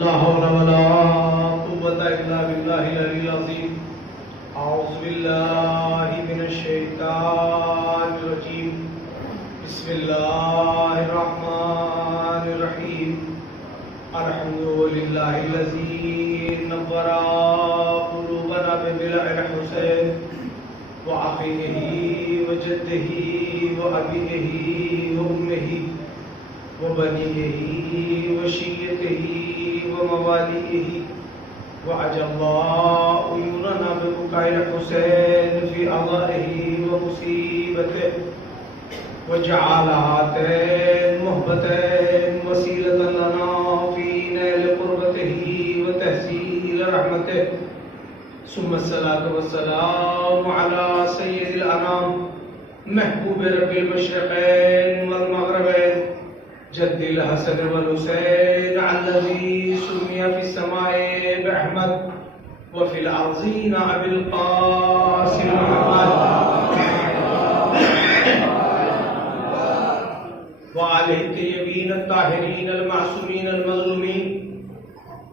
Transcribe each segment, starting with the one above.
ला हौला वला कुव्वता इल्ला बिल्लाहिल अलिय्यिल अज़ीम। औज़ु बिल्लाहि मिनश शैतानिर रजीम। बिस्मिल्लाहिर रहमानिर रहीम। अल्हम्दुलिल्लाहिल्लज़ी नव्वरा क़ुलूबना बिबिलअल हुसैन व अख़ीही व जद्दिही व अबीही व उम्मिही व बनीही व शिय्यतिही व मवालिही व अजल्ला उयूरना बिबुकाइल हुसैन फी अज़ाइही व मुसीबतिही व जअल हातैन मुहब्बतैन वसीलतन लना फी नैल क़ुर्बतिही व तहसील रहमतिही। सुम्मा सलातु वस्सलामु अला सय्यिदिल अनाम महबूब रब्बिल मशरिक़ैन वल मग़रिबैन जद्दिल हसन वल हुसैन अल्लज़ी सुम्मिया फिस समाए बिअहमद व फिल अर्ज़ीन अबिल क़ासिम मुहम्मद व आलिहि तय्यबीन अत्ताहिरीन अल मासूमीन अल मज़लूमीन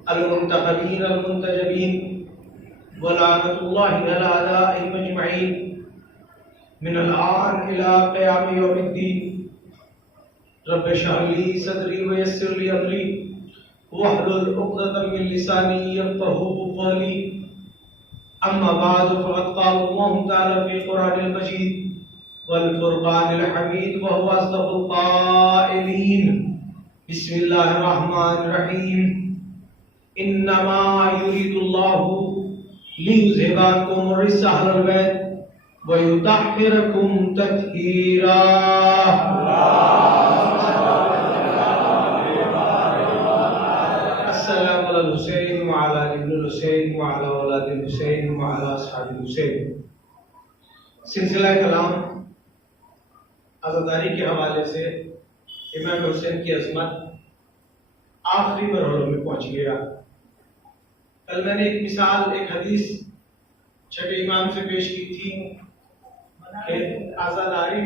अल मुंतक़बीन अल मुंतजबीन व लानतुल्लाहि अला अदाइहिम अजमईन मिनल आन इला क़याम यौमिद्दीन। रब्बि इश्रह ली सदरी व यस्सिर ली अमरी वहलुल उक़दतम मिन लिसानी यफ़क़हू क़ौली। अम्मा बअद फ़क़द क़ाल अल्लाहु तआला फ़ील क़ुरआनिल मजीद वल फ़ुरक़ानिल हमीद व हुवा अस्दक़ुल क़ाइलीन। बिस्मिल्लाहिर रहमानिर रहीम। इन्नमा युरीदुल्लाहु लियुज़हिबा अन्कुम रिज्सा अहलल बैत व युतahhirakum तत्हीरा। अस्सलामु अलल हुसैन व अला इब्नुल हुसैन व अला औलादिल हुसैन व अला अस्हाबिल हुसैन। सिलसिला कलाम आज़ादारी के हवाले से इमाम हुसैन की अज़मत आखिरी मरहलों में पहुंच गया। कल मैंने एक मिसाल, एक हदीस छठे इमाम से पेश की थी कि आज़ादारी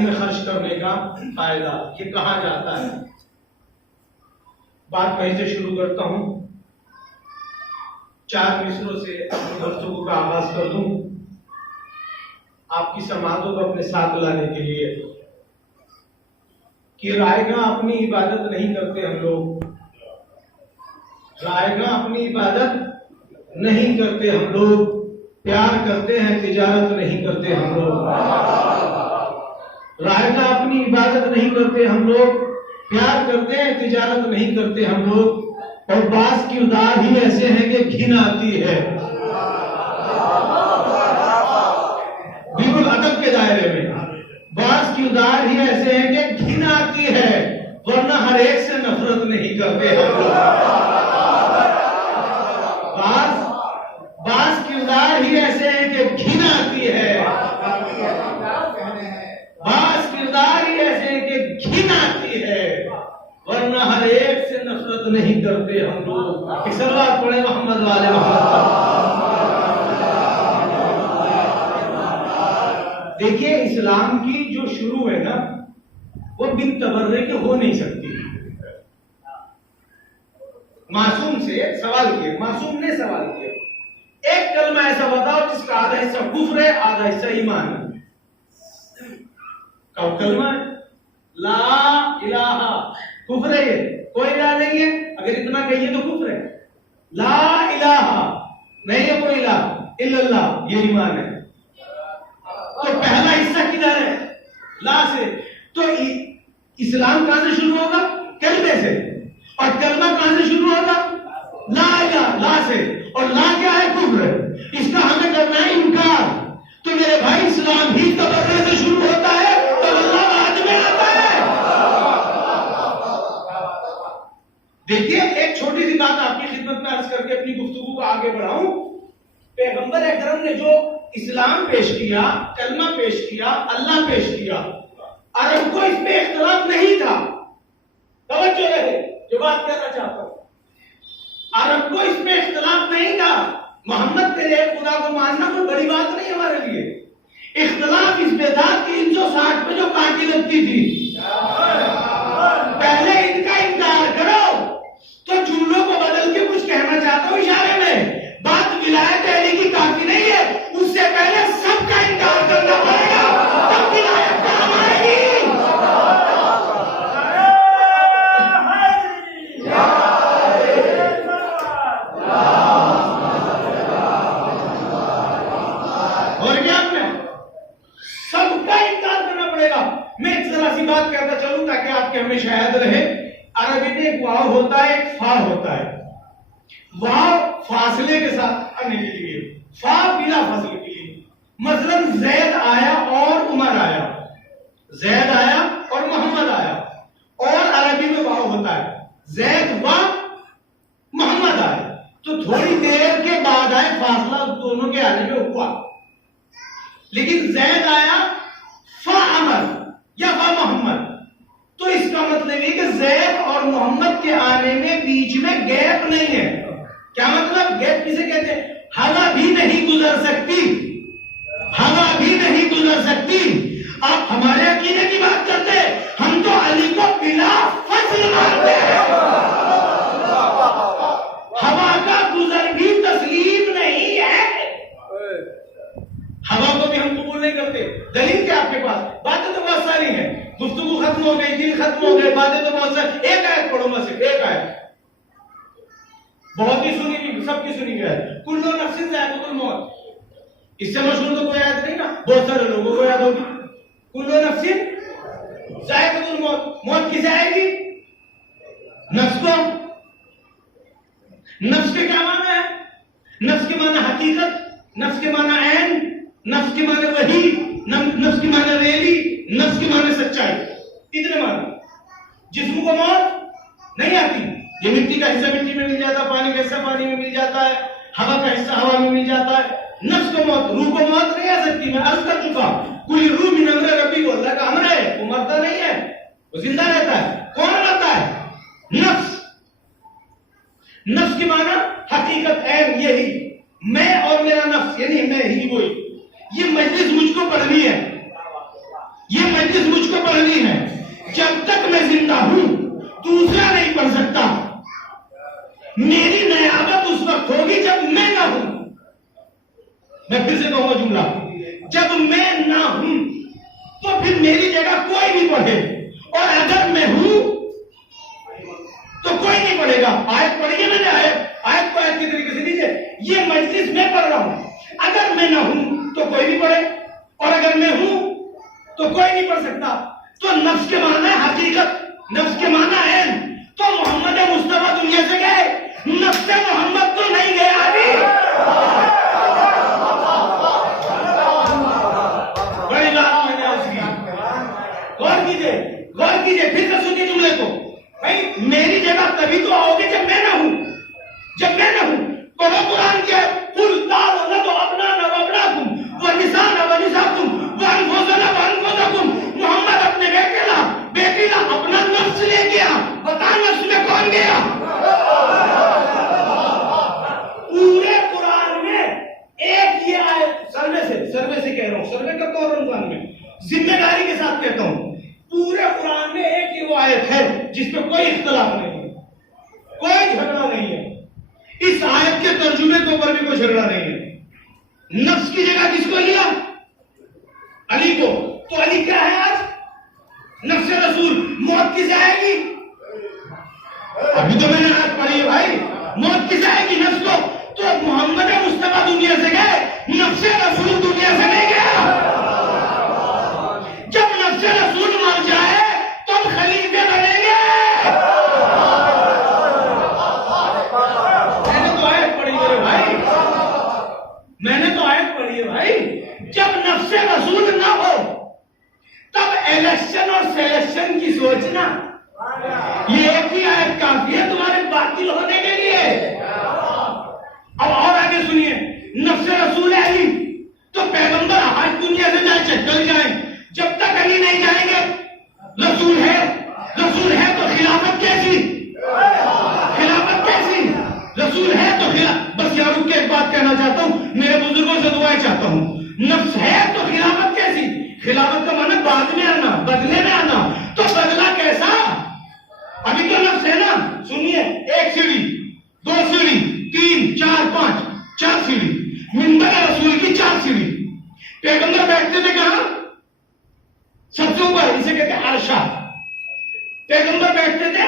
में खर्च करने का फायदा ये कहा जाता है। बात वहीं से शुरू करता हूं, 4 मिसरों से अपनी गुफ्तगू का आगाज कर दूं आपकी समातों को अपने साथ लाने के लिए कि रायगा अपनी इबादत नहीं करते हम लोग, रायगा अपनी इबादत नहीं करते हम लोग, प्यार करते हैं तिजारत नहीं करते हम लोग। रायगा अपनी इबादत नहीं करते हम लोग, प्यार करते हैं तिजारत नहीं करते हम लोग, और बास की उदार ही ऐसे हैं कि घिन आती है। बिल्कुल अदब के दायरे में बास की उदार ही ऐसे हैं कि घिन आती है, वरना हर एक से नफरत नहीं करते हम लोग। बास की उदार ही ऐसे हैं कि घिन आती है, बास की उदार ही ऐसे हैं कि घिन आती है, वरना हर एक से नफरत नहीं करते हम लोग। सल्लल्लाहु अलैहि मोहम्मद वाले मोहम्मद। देखिए, इस्लाम की जो शुरू है ना, वो बिन तबर्रे के हो नहीं सकती। मासूम से सवाल किया, मासूम ने सवाल किया, एक कलमा ऐसा बताओ जिसका आधा हिस्सा कुफ्र है आधा हिस्सा ईमान है। कलमा ला इलाहा कुफ्र है, कोई इलाह नहीं है, अगर इतना कहिए तो कुफ्र है। ला इलाहा नहीं है कोई इलाह इल्लल्लाह, ये ईमान है। तो पहला हिस्सा किधर है? ला से। तो इस्लाम कहां से शुरू होगा? कलमे से। और कलमा कहां से शुरू होगा? ला इलाहा, ला से। और ला क्या है? कुफ्र। इसका हमें करना है इनकार। तो मेरे भाई, इस्लाम ही तबर्रे से शुरू होता है, तो अल्लाह बाद में आता है। देखिए, एक छोटी सी बात आपकी खिदमत में अर्ज करके अपनी गुफ्तगू को आगे बढ़ाऊं। पैगंबर अकरम ने जो इस्लाम पेश किया, कलमा पेश किया, अल्लाह पेश किया, अरब को इसमें इख्तिलाफ नहीं था। तवज्जो रहे, जो बात कहना चाहता हूं, अरब को इसमें इख्तिलाफ नहीं था। मोहम्मद के लिए खुदा को मानना कोई बड़ी बात नहीं हमारे लिए। इख्तिलाफ इस बेदात 360 पे जो काटी लगती थी, पहले इनका इनकार करो, में शायद रहे, अरबी में एक वाव होता है, एक फा होता है। वाव फासले के साथ आने के लिए, फा बिना फासले के लिए। मसलन जैद आया और उमर आया, जैद आया और मोहम्मद आया, और अरबी में वाव होता है, जैद व मोहम्मद आया, तो थोड़ी देर के बाद आए, फासला दोनों के आने में हुआ। लेकिन जैद आया फा अमर या फा मोहम्मद, तो इसका मतलब है कि जैद और मोहम्मद के आने में बीच में गैप नहीं है। क्या मतलब? गैप किसे कहते हैं? हवा भी नहीं गुजर सकती, हवा भी नहीं गुजर सकती। आप हमारे अकीदे की बात करते हैं, हम तो अली को बिला फसल मानते हैं। हवा का गुजर भी तस्लीम नहीं है, हवा को भी हम कबूल नहीं करते। दलील क्या आपके पास? बातें तो बहुत सारी हैं, गुफ्तगू खत्म हो गई, दिन खत्म हो गए, बातें तो बहुत सारी। एक आयत पढ़ो, मैं सिर्फ एक आयत, बहुत ही सुनी हुई, सबकी सुनी गई है, कुल्लू नफ्सिन ज़ाइक़तुल मौत। इससे मशहूर तो कोई आयत नहीं ना, बहुत सारे लोगों को याद होगी। कुल्लू नफ्सिन ज़ाइक़तुल मौत, मौत किसे आएगी? नफ्स को। नफ्स के क्या माना है? नफ्स के माना हकीकत, नफ्स के माना ऐन, नफ्स के माने वही, नफ्स के माने रेली, नफ्स के माने सच्चाई, इतने माने। जिस्म को मौत नहीं आती, ये मिट्टी का हिस्सा मिट्टी में मिल जाता है, पानी का हिस्सा पानी में मिल जाता है, हवा का हिस्सा हवा में मिल जाता है। नफ्स को मौत, रूह को मौत नहीं आ सकती। मैं अर्ज कर चुका, कुल रूह मिन अम्र रब्बी को, अल्लाह का अमर है, वो मरता नहीं है, वो जिंदा रहता है। कौन रहता है? नफ्स। नफ्स के माना हकीकत, ऐन, यही मैं और मेरा नफ्स, यानी मैं ही वही। ये मजलिस मुझको पढ़नी है, ये मजलिस मुझको पढ़नी है। जब तक मैं जिंदा हूं दूसरा नहीं पढ़ सकता। मेरी नयाबत उस वक्त होगी जब मैं ना हूं। मैं फिर से कहूंगा जुमला, जब मैं ना हूं तो फिर मेरी जगह कोई नहीं पढ़े, और अगर मैं हूं तो कोई नहीं पढ़ेगा। आयत पढ़ी है मैंने, आयत को आयत के तरीके से लीजिए। ये मजलिस मैं पढ़ रहा हूं, अगर मैं ना हूं तो कोई नहीं पढ़े, और अगर मैं हूं तो कोई नहीं पढ़ सकता। तो नफ्स के माना है हकीकत, नफ्स के माना है। तो मोहम्मद मुस्तफा दुनिया से गए, नफ्स से मोहम्मद तो नहीं गया। अभी बड़ी बात मैंने आज की, गौर कीजिए, गौर कीजिए, फिर से सुनिए जुमले को। भाई मेरी जगह तभी तो आओगे जब मैं ना हूं, जब मैं ना हूं। पढ़ो कुरान के, कुल तारो न तो अपना न वबनाकुम व निसान व निसाकुम व अनफुसना व अनफुसकुम। मोहम्मद अपने बेटी ला अपना नफ्स ले गया। बता नफ्स में कौन गया? पूरे कुरान में एक ये आयत, सर्वे से कह रहा हूं, सर्वे करता हूं रमजान में, जिम्मेदारी के साथ कहता हूं, पूरे कुरान में एक ही वो आयत है जिसपे कोई इख्तलाफ नहीं है, कोई झगड़ा नहीं है। इस आयत के तर्जुमे के ऊपर भी कोई झगड़ा नहीं है। नफ्स की जगह किसको लिया? अली को। तो अली क्या है आज? नफ्स रसूल। मौत किसे आएगी? अभी तो मैंने आयत पढ़ी है भाई, मौत किसे आएगी? नफ्स को। तो मोहम्मद मुस्तफा दुनिया से गए, नफ्स रसूल दुनिया से नहीं गया। जब नफ्स रसूल मर जाए तो हम खलीफे बनेंगे। मैंने तो आयत पढ़ी है भाई, मैंने तो आयत पढ़ी है भाई। जब नफ्स रसूल ना हो तब इलेक्शन और सिलेक्शन की सोचना, ये एक ही आयत काफी है तुम्हारे बातिल होने के लिए। अब और आगे सुनिए, नफ्स रसूल है अली, तो पैगंबर आज दुनिया से जाए चल जाए, जब तक अली नहीं जाएंगे रसूल है तो खिलाफत कैसी? खिलाफत कैसी? रसूल है तो खिलाफत। बस यार रुक के एक बात कहना चाहता हूं, मेरे बुजुर्गों से दुआएं चाहता हूं। नफ्स है तो खिलाफत कैसी? खिलाफत का माना बाद में आना, बदले में आना। तो बदला कैसा? अभी तो नफ्स है ना। सुनिए, एक सीढ़ी, दो सीढ़ी, 3, 4, 5, 4 सीढ़ी, मिंबर रसूल की 4 सीढ़ी। पैगंबर बैठते थे कहां? सबसे ऊपर, इसे कहते हैं अर्शा। पैगंबर बैठते थे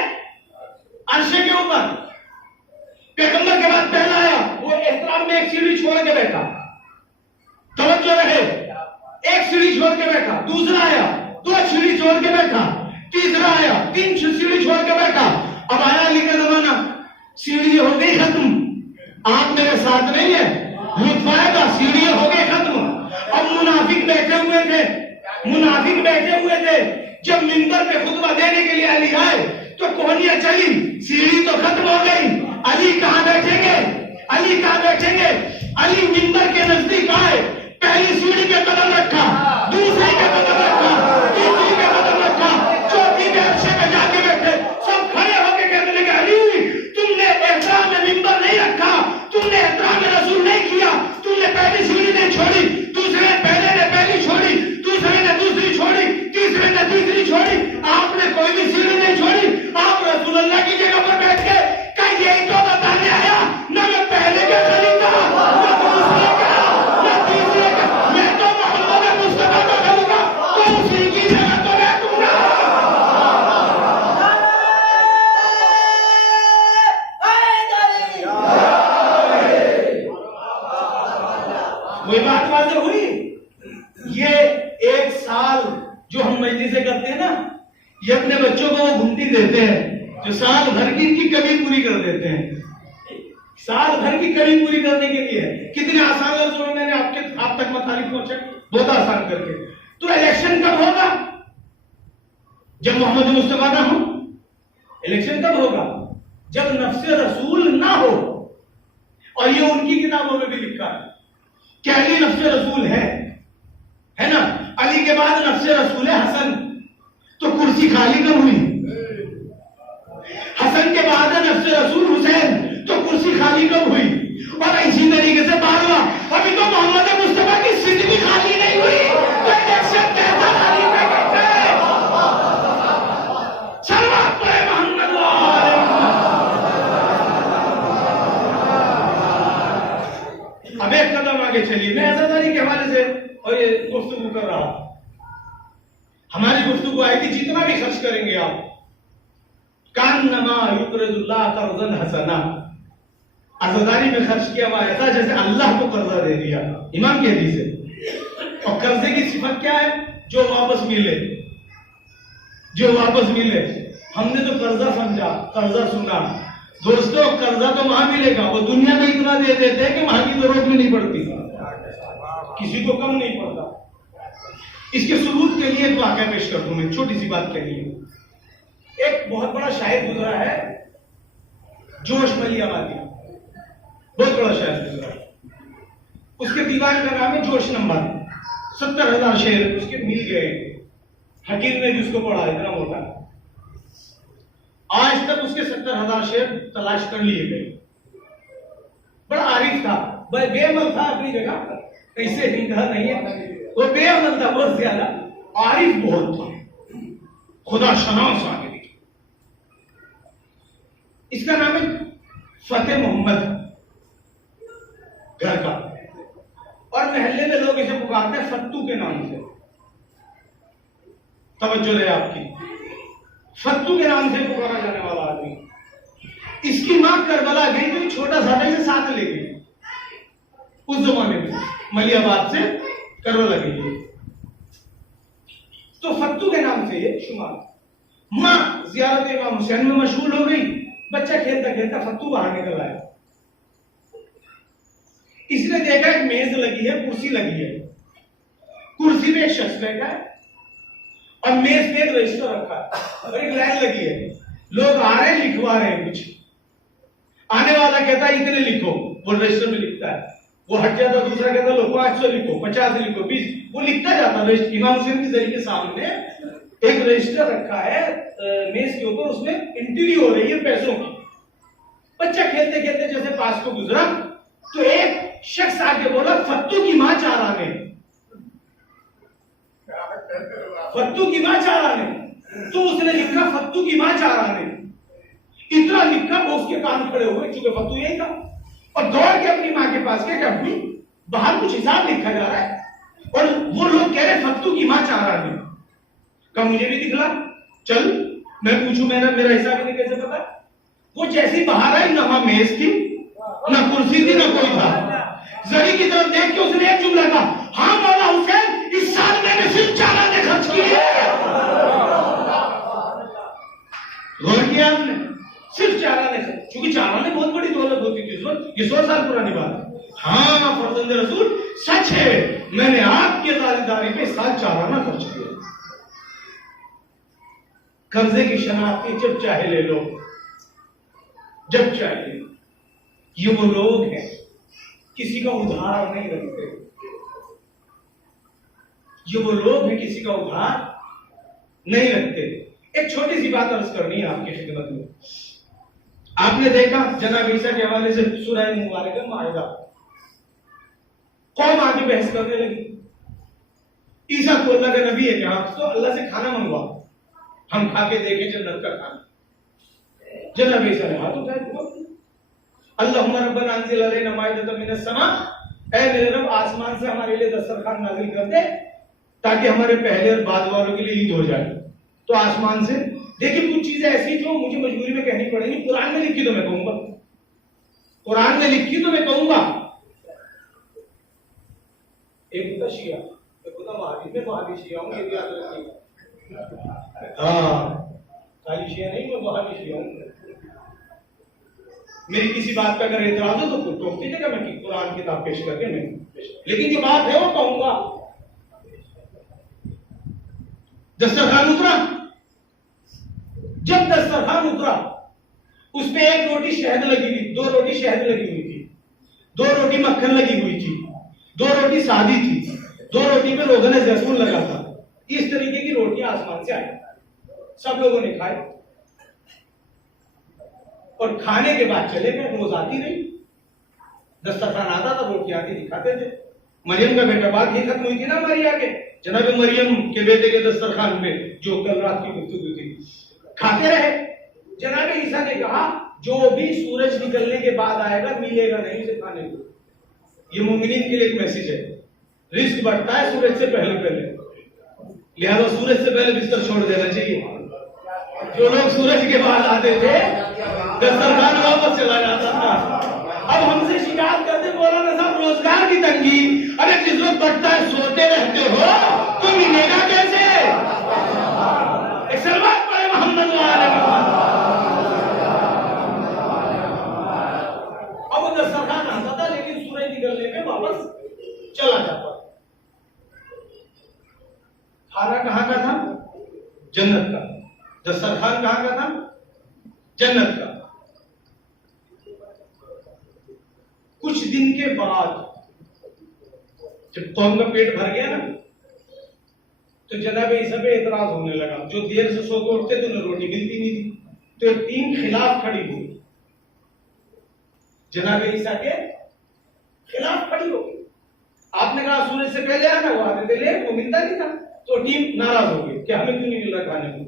अर्शे के ऊपर। पैगंबर के बाद पहला आया, वो एहतराम में एक सीढ़ी छोड़ के बैठा, तवज्जो रहे, एक सीढ़ी छोड़ के बैठा। दूसरा आया, 2 सीढ़ी छोड़ के बैठा। तीसरा आया, 3 सीढ़ी छोड़ के बैठा। अब आया अली का जमाना, सीढ़ी हो गई खत्म, आप मेरे साथ नहीं है, लुत्फ आएगा, सीढ़ी हो गई खत्म। अब मुनाफिक बैठे हुए थे, मुनाफिक बैठे हुए थे। जब मिंबर पे खुतबा देने के लिए अली आए तो कोहनियां चली, सीढ़ी तो खत्म हो गई, अली कहां बैठेंगे, अली कहां बैठेंगे। अली मिंबर के नजदीक आए, पहली सीढ़ी पे कदम रखा, दूसरी पे कदम रखा, तीसरी पे कदम रखा, चौथी पे अर्शे पे जाके बैठे। सब खड़े होके कहने लगे, अली तुमने एहतराम में मिंबर नहीं रखा, तुमने एहतराम में रसूल नहीं किया, तुमने पहली सीढ़ी नहीं छोड़ी, दूसरे पहले ने पहली छोड़ी, दूसरे ने दूसरी छोड़ी, तीसरे ने तीसरी छोड़ी, आपने कोई भी सीढ़ी नहीं छोड़ी। आप रसूल अल्लाह की जगह पर बैठ के कहीं यही तो बताने आया, ना मैं पहले का खलीफा, ना दूसरे का, ना तीसरे का, मैं तो मोहम्मद मुस्तफा का खलीफा, तो उसी की जगह तो मैं दूंगा। कोई बात वाज़ेह हुई। ये 1 साल जो हम मजलिसें करते हैं ना, ये अपने बच्चों को वो घुमटी देते हैं जो साल भर की इनकी कमी पूरी कर देते हैं। साल भर की कमी पूरी करने के लिए कितने आसान लफ्ज़ों में मैंने आप तक मतालिब पहुंचे, बहुत आसान करके। तो इलेक्शन कब होगा? जब मोहम्मद मुस्तफा ना हो। इलेक्शन कब होगा? जब नफ्से रसूल ना हो। और ये उनकी किताबों में भी लिखा है कि अली नफ्से रसूल है ना। अली के बाद नफ्से रसूल है हसन, तो कुर्सी खाली कब हुई? हसन के बाद नफ्से रसूल हुसैन, तो कुर्सी खाली कब हुई? और इसी तरीके से 12वां, अभी तो मोहम्मद मुस्तफा की सीट भी खाली नहीं हुई, तो इलेक्शन कैसा खाली पे करते हैं? सलवात पढ़े मोहम्मद अब एक कदम आगे चलिए। मैं आजादारी के हवाले से और ये गुफ्तगू कर रहा, हमारी गुफ्तगू आएगी जितना भी खर्च करेंगे आप, कान्नमा युकरिदुल्लाह कर्ज़न हसना, आजादारी में खर्च किया हुआ ऐसा जैसे अल्लाह को कर्जा दे दिया। इमाम की हदीस है। और कर्जे की सिफत क्या है? जो वापस मिले, जो वापस मिले। हमने तो कर्जा समझा, कर्जा सुना। दोस्तों कर्जा तो वहां मिलेगा, वो दुनिया में इतना दे देते हैं कि वहां की जरूरत भी नहीं पड़ती, किसी को कम नहीं पड़ता। इसके सबूत के लिए एक वाकया पेश कर दूं मैं, छोटी सी बात के लिए। एक बहुत बड़ा शायर गुजरा है, जोश मलियाबादी, बहुत बड़ा शायर गुजरा। उसके दीवान का नाम है जोश नंबर। 70,000 शेर उसके मिल गए। हकीम ने भी उसको पढ़ा, इतना मोटा। आज तक उसके 70,000 शेर तलाश कर लिए गए। बड़ा आरिफ था, बेअमल था अपनी जगह, कैसे हिंदा नहीं है, वो बेअमल था बहुत ज्यादा, आरिफ बहुत था, खुदा शनास आगे। इसका नाम है फतेह मोहम्मद घर का, और महल्ले में लोग इसे पुकारते हैं फत्तू के नाम से। तवज्जो रहे आपकी, फत्तू के नाम से पुकारा जाने वाला आदमी। इसकी मां करबला गई तो छोटा सा इसे साथ ले गई। उस जमाने में मलियाबाद से करबला गई, तो फत्तू के नाम से ये शुमार। मां जियारत इमाम हुसैन में मशगूल हो गई, बच्चा खेलता खेलता फत्तू बाहर निकल आया। इसने देखा एक मेज लगी है, कुर्सी लगी है, कुर्सी पे एक शख्स बैठा है और मेज पे एक रजिस्टर रखा है और एक लाइन लगी है। लोग आ रहे हैं, लिखवा रहे हैं कुछ। आने वाला कहता है इतने लिखो, वो रजिस्टर में लिखता है। वो हट जाता, दूसरा कहता लो 500 लिखो, 50 लिखो, 20, वो लिखता जाता। इमाम हुसैन की जरी के सामने एक रजिस्टर रखा है मेज के ऊपर, उसमें एंट्री हो रही है पैसों की। बच्चा खेलते खेलते जैसे पास को गुजरा तो एक शख्स आके बोला फत्तू की मां चार आने, फत्तू की मां चार आने। तो उसने लिखा फत्तू की मां चार आने, इतना लिखा वो उसके कान खड़े हुए, चूंकि फत्तू यही था, और दौड़ के अपनी मां के पास गया, अम्मी बाहर कुछ हिसाब लिखा जा रहा है और वो लोग कह रहे फत्तू की मां चार आने। कहा मुझे भी दिखला, चल मैं पूछूं, मेरा हिसाब इन्हें कैसे पता? वो जैसी बाहर आई, ना वहां मेज थी, ना कुर्सी थी, ना कोई था। जरी की तरफ देख के उसने एक जुमला कहा, हाँ मौला हुसैन, इस साल मैंने सिर्फ 4 आने खर्च किए। गौर किया आपने? सिर्फ 4 आने से, क्योंकि 4 आने बहुत बड़ी दौलत होती थी, ये 100 साल पुरानी बात है। हाँ फर्जंद रसूल सच है, मैंने आपके दावेदारी पे साल 4 आना खर्च किया। कर्जे की शनाख्ती जब चाहे ले लो, जब चाहे ले लो। ये वो लोग हैं किसी का उधार नहीं रखते, ये वो लोग हैं किसी का उधार नहीं रखते। एक छोटी सी बात अर्ज करनी है आपकी खिदमत में। आपने देखा जनाब ईसा के हवाले से सूरह मुबारक माइदा, कौम आगे बहस करने लगी, ईसा को अल्लाह का नबी है क्या, तो अल्लाह से खाना मंगवा, हम खा के देखें जन्नत का खाना। जनाब ईसा ने हाथ उठाया, अल्लाहुम्मा रब्बना अंजिल अलैना माइदतम मिनस समा, ऐ मेरे रब आसमान से हमारे लिए दस्तरखान नाजिल कर दे ताकि हमारे पहले और बाद वालों के लिए ईद हो जाए। तो आसमान से देखिए कुछ चीजें ऐसी जो मुझे मजबूरी में कहनी पड़ेगी, कुरान में लिखी तो मैं कहूंगा, कुरान में लिखी तो मैं कहूंगा। एक होता शिया, एक होता वहाबी, मैं वहाबी शिया हूं, ये भी याद रखिएगा। हाँ खाली शिया नहीं, मैं वहाबी शिया हूं। मेरी किसी बात का अगर एतराज हो तो टोक दीजिएगा, मैं कुरान किताब पेश करके मैं, लेकिन जो बात है वो कहूंगा। दस्तरखान उतरा, जब दस्तरखान उतरा उस पे एक रोटी शहद लगी हुई, 2 रोटी शहद लगी हुई थी, 2 रोटी मक्खन लगी हुई थी, 2 रोटी सादी थी, 2 रोटी पे रोगन जैतून लगा था। इस तरीके की रोटियां आसमान से आई, सब लोगों ने खाए और खाने के बाद चले गए। रोज आती रही, दस्तरखान आता था, रोटी आती दिखाते थे। मरियम का बेटा बात ही खत्म हुई थी ना मरिया के, जनाब मरियम के बेटे के दस्तरखान पे जो कल रात की गुफ्तगू थी, खाते रहे। जनाब ईसा ने कहा जो भी सूरज निकलने के बाद आएगा मिलेगा नहीं उसे खाने को। ये मुमिनीन के लिए एक मैसेज है, रिस्क बढ़ता है सूरज से पहले पहले, लिहाजा सूरज से पहले बिस्तर छोड़ देना चाहिए। जो लोग सूरज के बाद आते थे दस्तरखान वापस चला जाता था। अब हमसे शिकायत करते, मौलाना साहब रोजगार की तंगी, अरे जिस वक्त बढ़ता है सोते रहते हो तो मिलेगा कैसे? सलवात पढ़े मोहम्मद वाले। अब वो दस्तरखान आता था लेकिन सूरज निकलने पे वापस चला जाता। खाना कहाँ का था? जन्नत का। दस्तरखान कहाँ का था? जन्नत का। कुछ दिन के बाद जब कौम का पेट भर गया ना, तो जनाब ईसा पे एतराज होने लगा। जो देर से सो के उठते थे उन्हें रोटी मिलती नहीं थी, तो 3 खिलाफ खड़ी हुई, जनाब ईसा के खिलाफ खड़ी हो गई। आपने कहा सूरज से पहले आना, वो आते थे लेट, वो मिलता नहीं था, तो टीम नाराज हो गई कि हमें क्यों नहीं मिल रहा खाने को।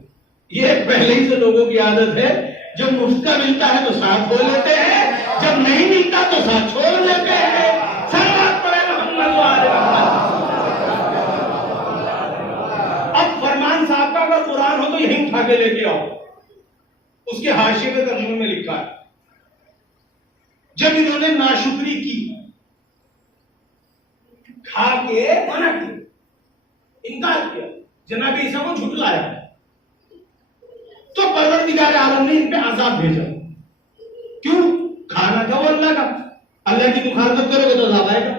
ये पहले ही से लोगों की आदत है, जब मुफ्त का मिलता है तो साथ खो लेते हैं, जब नहीं मिलता तो साथ छोड़ लेते हैं। सल्लल्लाहु अलैहि वसल्लम। अब फरमान साहब का अगर कुरान हो तो यहीं उठा के लेके आओ, उसके हाशिए में तर्जुमे में लिखा है, जब इन्होंने नाशुक्री की, खा के मना किया, इनकार किया, जनाब ईसा को झुठलाया, तो परवरदिगार आलम ने इन पे अजाब भेजा। क्यों? खाना था वो अल्लाह का, अल्लाह की मुखालफत करोगे तो अजाब आएगा,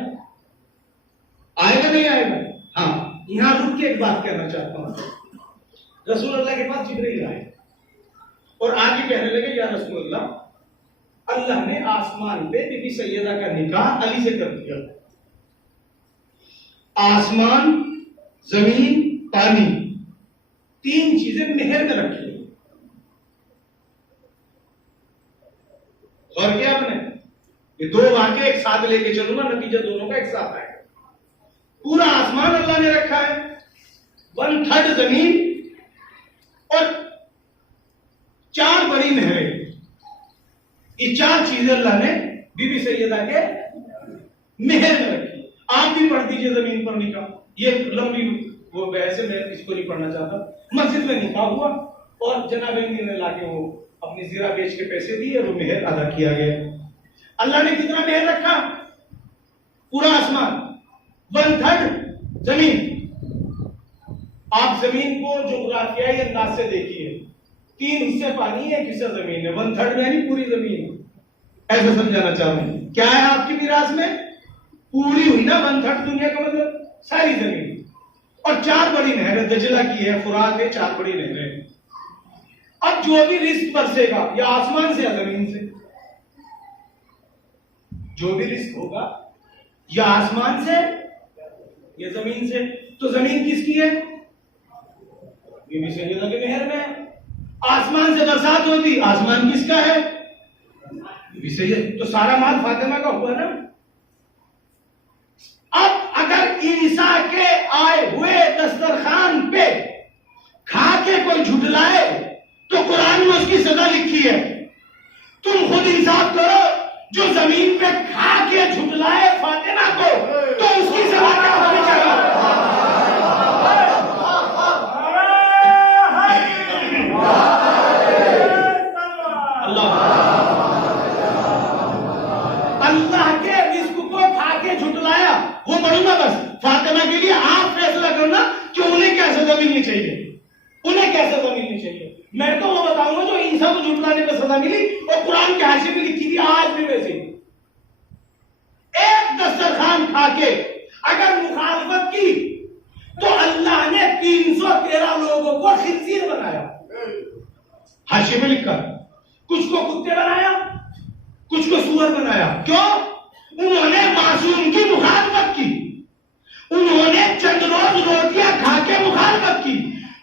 आएगा नहीं आएगा? हाँ, यहां रुक के एक बात कहना चाहता हूं। रसूल अल्लाह के पास जिब्रील आए और आगे कहने लगे, या रसूल अल्लाह, अल्लाह ने आसमान पे बीबी सैयदा का निकाह अली से कर दिया। आसमान, जमीन, पानी, 3 चीजें मेहर में रखी। और क्या आपने ये 2 वाक्य एक साथ लेके चलूंगा, नतीजा दोनों का एक साथ आएगा। पूरा आसमान अल्लाह ने रखा है, 1/3 जमीन और 4 बड़ी नहरें। ये 4 चीजें अल्लाह ने बीबी सैयदा के मेहर में रखी। आप भी पढ़ दीजिए जमीन पर निकाह, ये लंबी वो बहस है, मैं इसको नहीं पढ़ना चाहता। मस्जिद में निकाह हुआ और जनाब ने लाके वो अपनी जीरा बेच के पैसे दिए और वो मेहर अदा किया गया। अल्लाह ने कितना मेहर रखा? पूरा आसमान, 1/3 जमीन। आप जमीन को जोग्राफियाई अंदाज से देखिए, 3 हिस्से पानी है, 1 हिस्सा जमीन है, 1/3 यानी पूरी जमीन। ऐसा समझाना चाहूंगी। क्या है आपकी विरासत में? पूरी हुई ना 1/3 दुनिया का मतलब सारी जमीन। और 4 बड़ी नहरें, दजला की है, फुरात है, 4 बड़ी नहरें। अब जो भी रिस्क बरसेगा या आसमान से या जमीन से, जो भी रिस्क होगा या आसमान से या जमीन से। तो जमीन किसकी है? बीबी सैयदा के मेहर में है। आसमान से बरसात होती, आसमान किसका है? बीबी सैयदा। तो सारा माल फातिमा का हुआ ना। अब अगर ईसा के आए हुए दस्तरखान पे खा के कोई झुठलाए तो कुरान में उसकी सजा लिखी है। तुम खुद इंसाफ करो, जो जमीन पे खा के झुठलाए फातिमा को, तो उसकी सजा क्या होनी चाहिए? अल्लाह के रिस्क को खा के झुठलाया, वो बढ़ूंगा बस। फातिमा के लिए आप फैसला करना कि उन्हें क्या सजा मिलनी चाहिए, उन्हें क्या सजा मिलनी चाहिए। मैं तो वो बताऊंगा जो ईसा को झुठलाने पर सजा मिली और कुरान के हाशिए में लिखी थी, आज भी वैसे। एक दस्तरखान खा के अगर मुखालफत की तो अल्लाह ने 313 लोगों को खिंजीर बनाया। हाशिए में लिखा, कुछ को कुत्ते बनाया, कुछ को सूअर बनाया। क्यों? उन्होंने मासूम की मुखालफत की। उन्होंने चंद रोज रोटियां खा के मुखालफत की।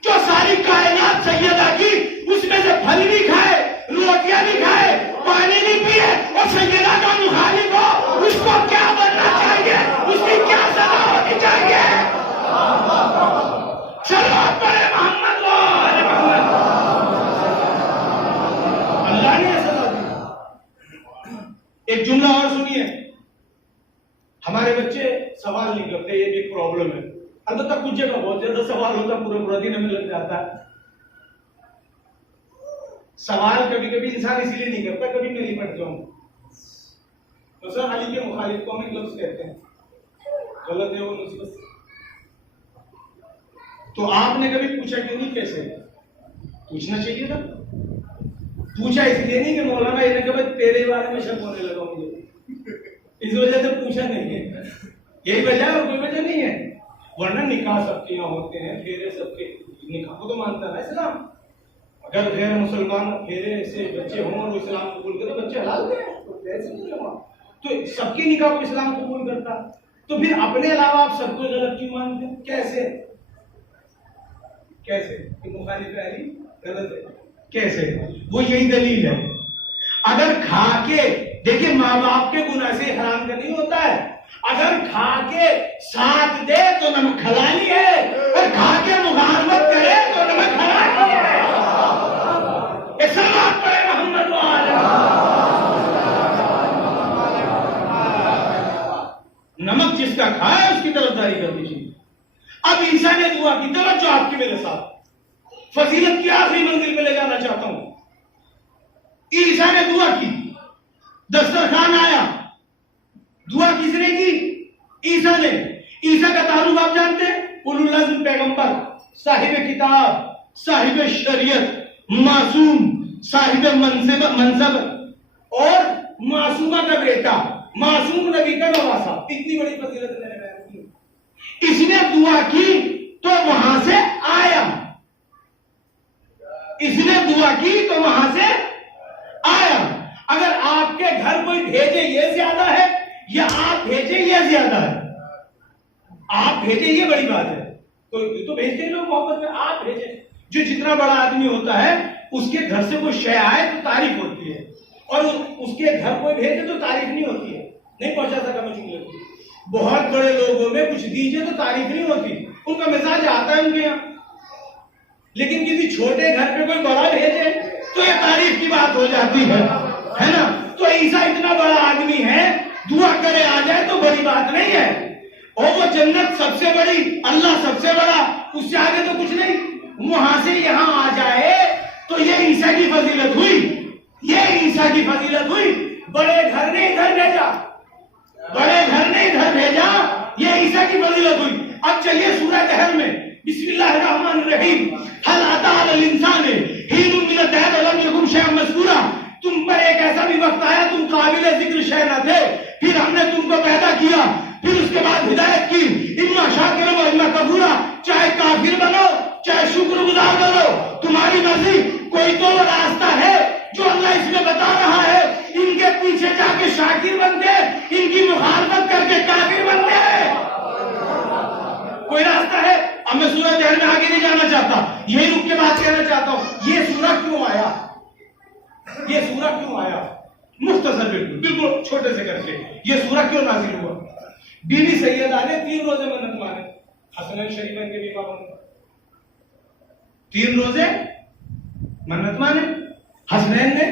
जो सारी कायनात सैयदा की, उसमें से फल भी खाए, रोटियां भी खाए, पानी भी पिए, और सैयदा का मुखालिफ हो, उसको क्या बनना चाहिए? उसकी क्या सजा होनी चाहिए? चलो पढ़े मोहम्मद वाले मोहम्मद। अल्लाह ने सजा दी। एक जुमला और सुनिए। हमारे बच्चे सवाल नहीं करते, ये भी प्रॉब्लम है। अलबत्ता कुछ जगह बहुत ज्यादा सवाल होता, पूरा दिन हमें लग जाता है। सवाल कभी कभी इंसान इसलिए नहीं करता, कभी मैं निपट जाऊं। तो सर अली के मुखालिफ को हम लफ्ज कहते हैं, गलत है वो मुझसे। तो आपने कभी पूछा क्यों नहीं? कैसे पूछना चाहिए था। पूछा इसलिए नहीं कि मौलाना ये कहा तेरे बारे में शक होने लगा मुझे, इस वजह से पूछा नहीं है। यही वजह है और कोई वजह नहीं है। वरना निकाह सबके यहाँ होते हैं, फेरे सबके, निकाह को तो मानता है इस्लाम। अगर गैर मुसलमान फेरे से बच्चे हों और इस्लाम कबूल करें, बच्चे हलाल हैं, तो सबकी निकाह को इस्लाम कबूल करता। तो फिर अपने अलावा आप सबको गलत क्यों मानते हैं? कैसे कैसे मुखालिफ अली गलत है? कैसे? वो यही दलील है। अगर खा के, देखिए माँ बाप के गुनाह से हराम का नहीं होता है। अगर खा के साथ दे तो नमक हलाली है, और खा के मुखालफत करे तो नमक हलाली है। सलात पढ़े मोहम्मद वाले। नमक जिसका खाए उसकी तरफदारी कर दीजिए। अब ईसा ने दुआ की, तवज्जो आपकी मेरे साथ, फजीलत की आखिरी मंजिल पे ले जाना चाहता हूं। ईसा ने दुआ की, दस्तरखान आया, दुआ किसने की? ईसा ने। ईसा का तारुफ आप जानते हैं? उलुल अज़्म पैगंबर, साहिब किताब, साहिब शरीयत, मासूम, साहिब मनसब और मासूमा का बेटा, मासूम नबी का नवासा। इतनी बड़ी फजीलत मैंने बयान की। इसने दुआ की तो वहां से आया, इसने दुआ की तो वहां से आया। अगर आपके घर कोई भेजे ये ज्यादा है या आप भेजे ये ज्यादा है? आप भेजे ये बड़ी बात है, तो भेजते हैं लोग मोहब्बत में। आप भेजे, जो जितना बड़ा आदमी होता है उसके घर से कोई शय आए तो तारीफ होती है, और उसके घर कोई भेजे तो तारीफ नहीं होती है। नहीं पहुंचा सका मैं जुमले को। बहुत बड़े लोगों में कुछ दीजिए तो तारीफ नहीं होती, उनका मिजाज आता है उनके यहाँ। लेकिन किसी छोटे घर पे कोई बड़ा भेजे तो ये तारीफ की बात हो जाती है ना? तो ईसा इतना बड़ा आदमी है, दुआ करे आ जाए तो बड़ी बात नहीं है। और वो जन्नत सबसे बड़ी, अल्लाह सबसे बड़ा, उससे आगे तो कुछ नहीं। वहां से यहां आ जाए तो ये ईसा की फजीलत हुई, ये ईसा की फजीलत हुई। बड़े घर ने इधर भेजा, बड़े घर ने इधर भेजा, ये ईसा की फजीलत हुई। अब चलिए सूरह कहर में बिस्मिल्लाहिर्रहमानिर्रहीम हल अता अल इंसान हीनुम मिन अद-दहर व लम यकुन शैअन मज़कूरा। तुम पर एक ऐसा भी वक्त आया तुम काबिल जिक्र शय न थे, फिर हमने तुमको पैदा किया, फिर उसके बाद हिदायत की, इम्मा शाकिरन व इम्मा कफूरा, चाहे काफिर बनो चाहे शुक्रगुजार बनो, तुम्हारी मर्जी। कोई तो रास्ता है जो अल्लाह इसमें बता रहा है, इनके पीछे जाके शाकिर बनते, इनकी मुखालफत करके काफिर बनते हैं। कोई रास्ता है? अब मैं सूरह दहर में आगे नहीं जाना चाहता, यही रुक के बात कहना चाहता हूं। ये सूरह क्यों आया, ये सूरह क्यों आया, मुख्तसर बिल्कुल छोटे से करके ये सूरह क्यों नाजिल हुआ। बीवी सैयदा ने 3 रोजे मन्नत माने, हसनैन शरीफैन के बीमा बने, 3 रोजे मन्नत माने। हसनैन ने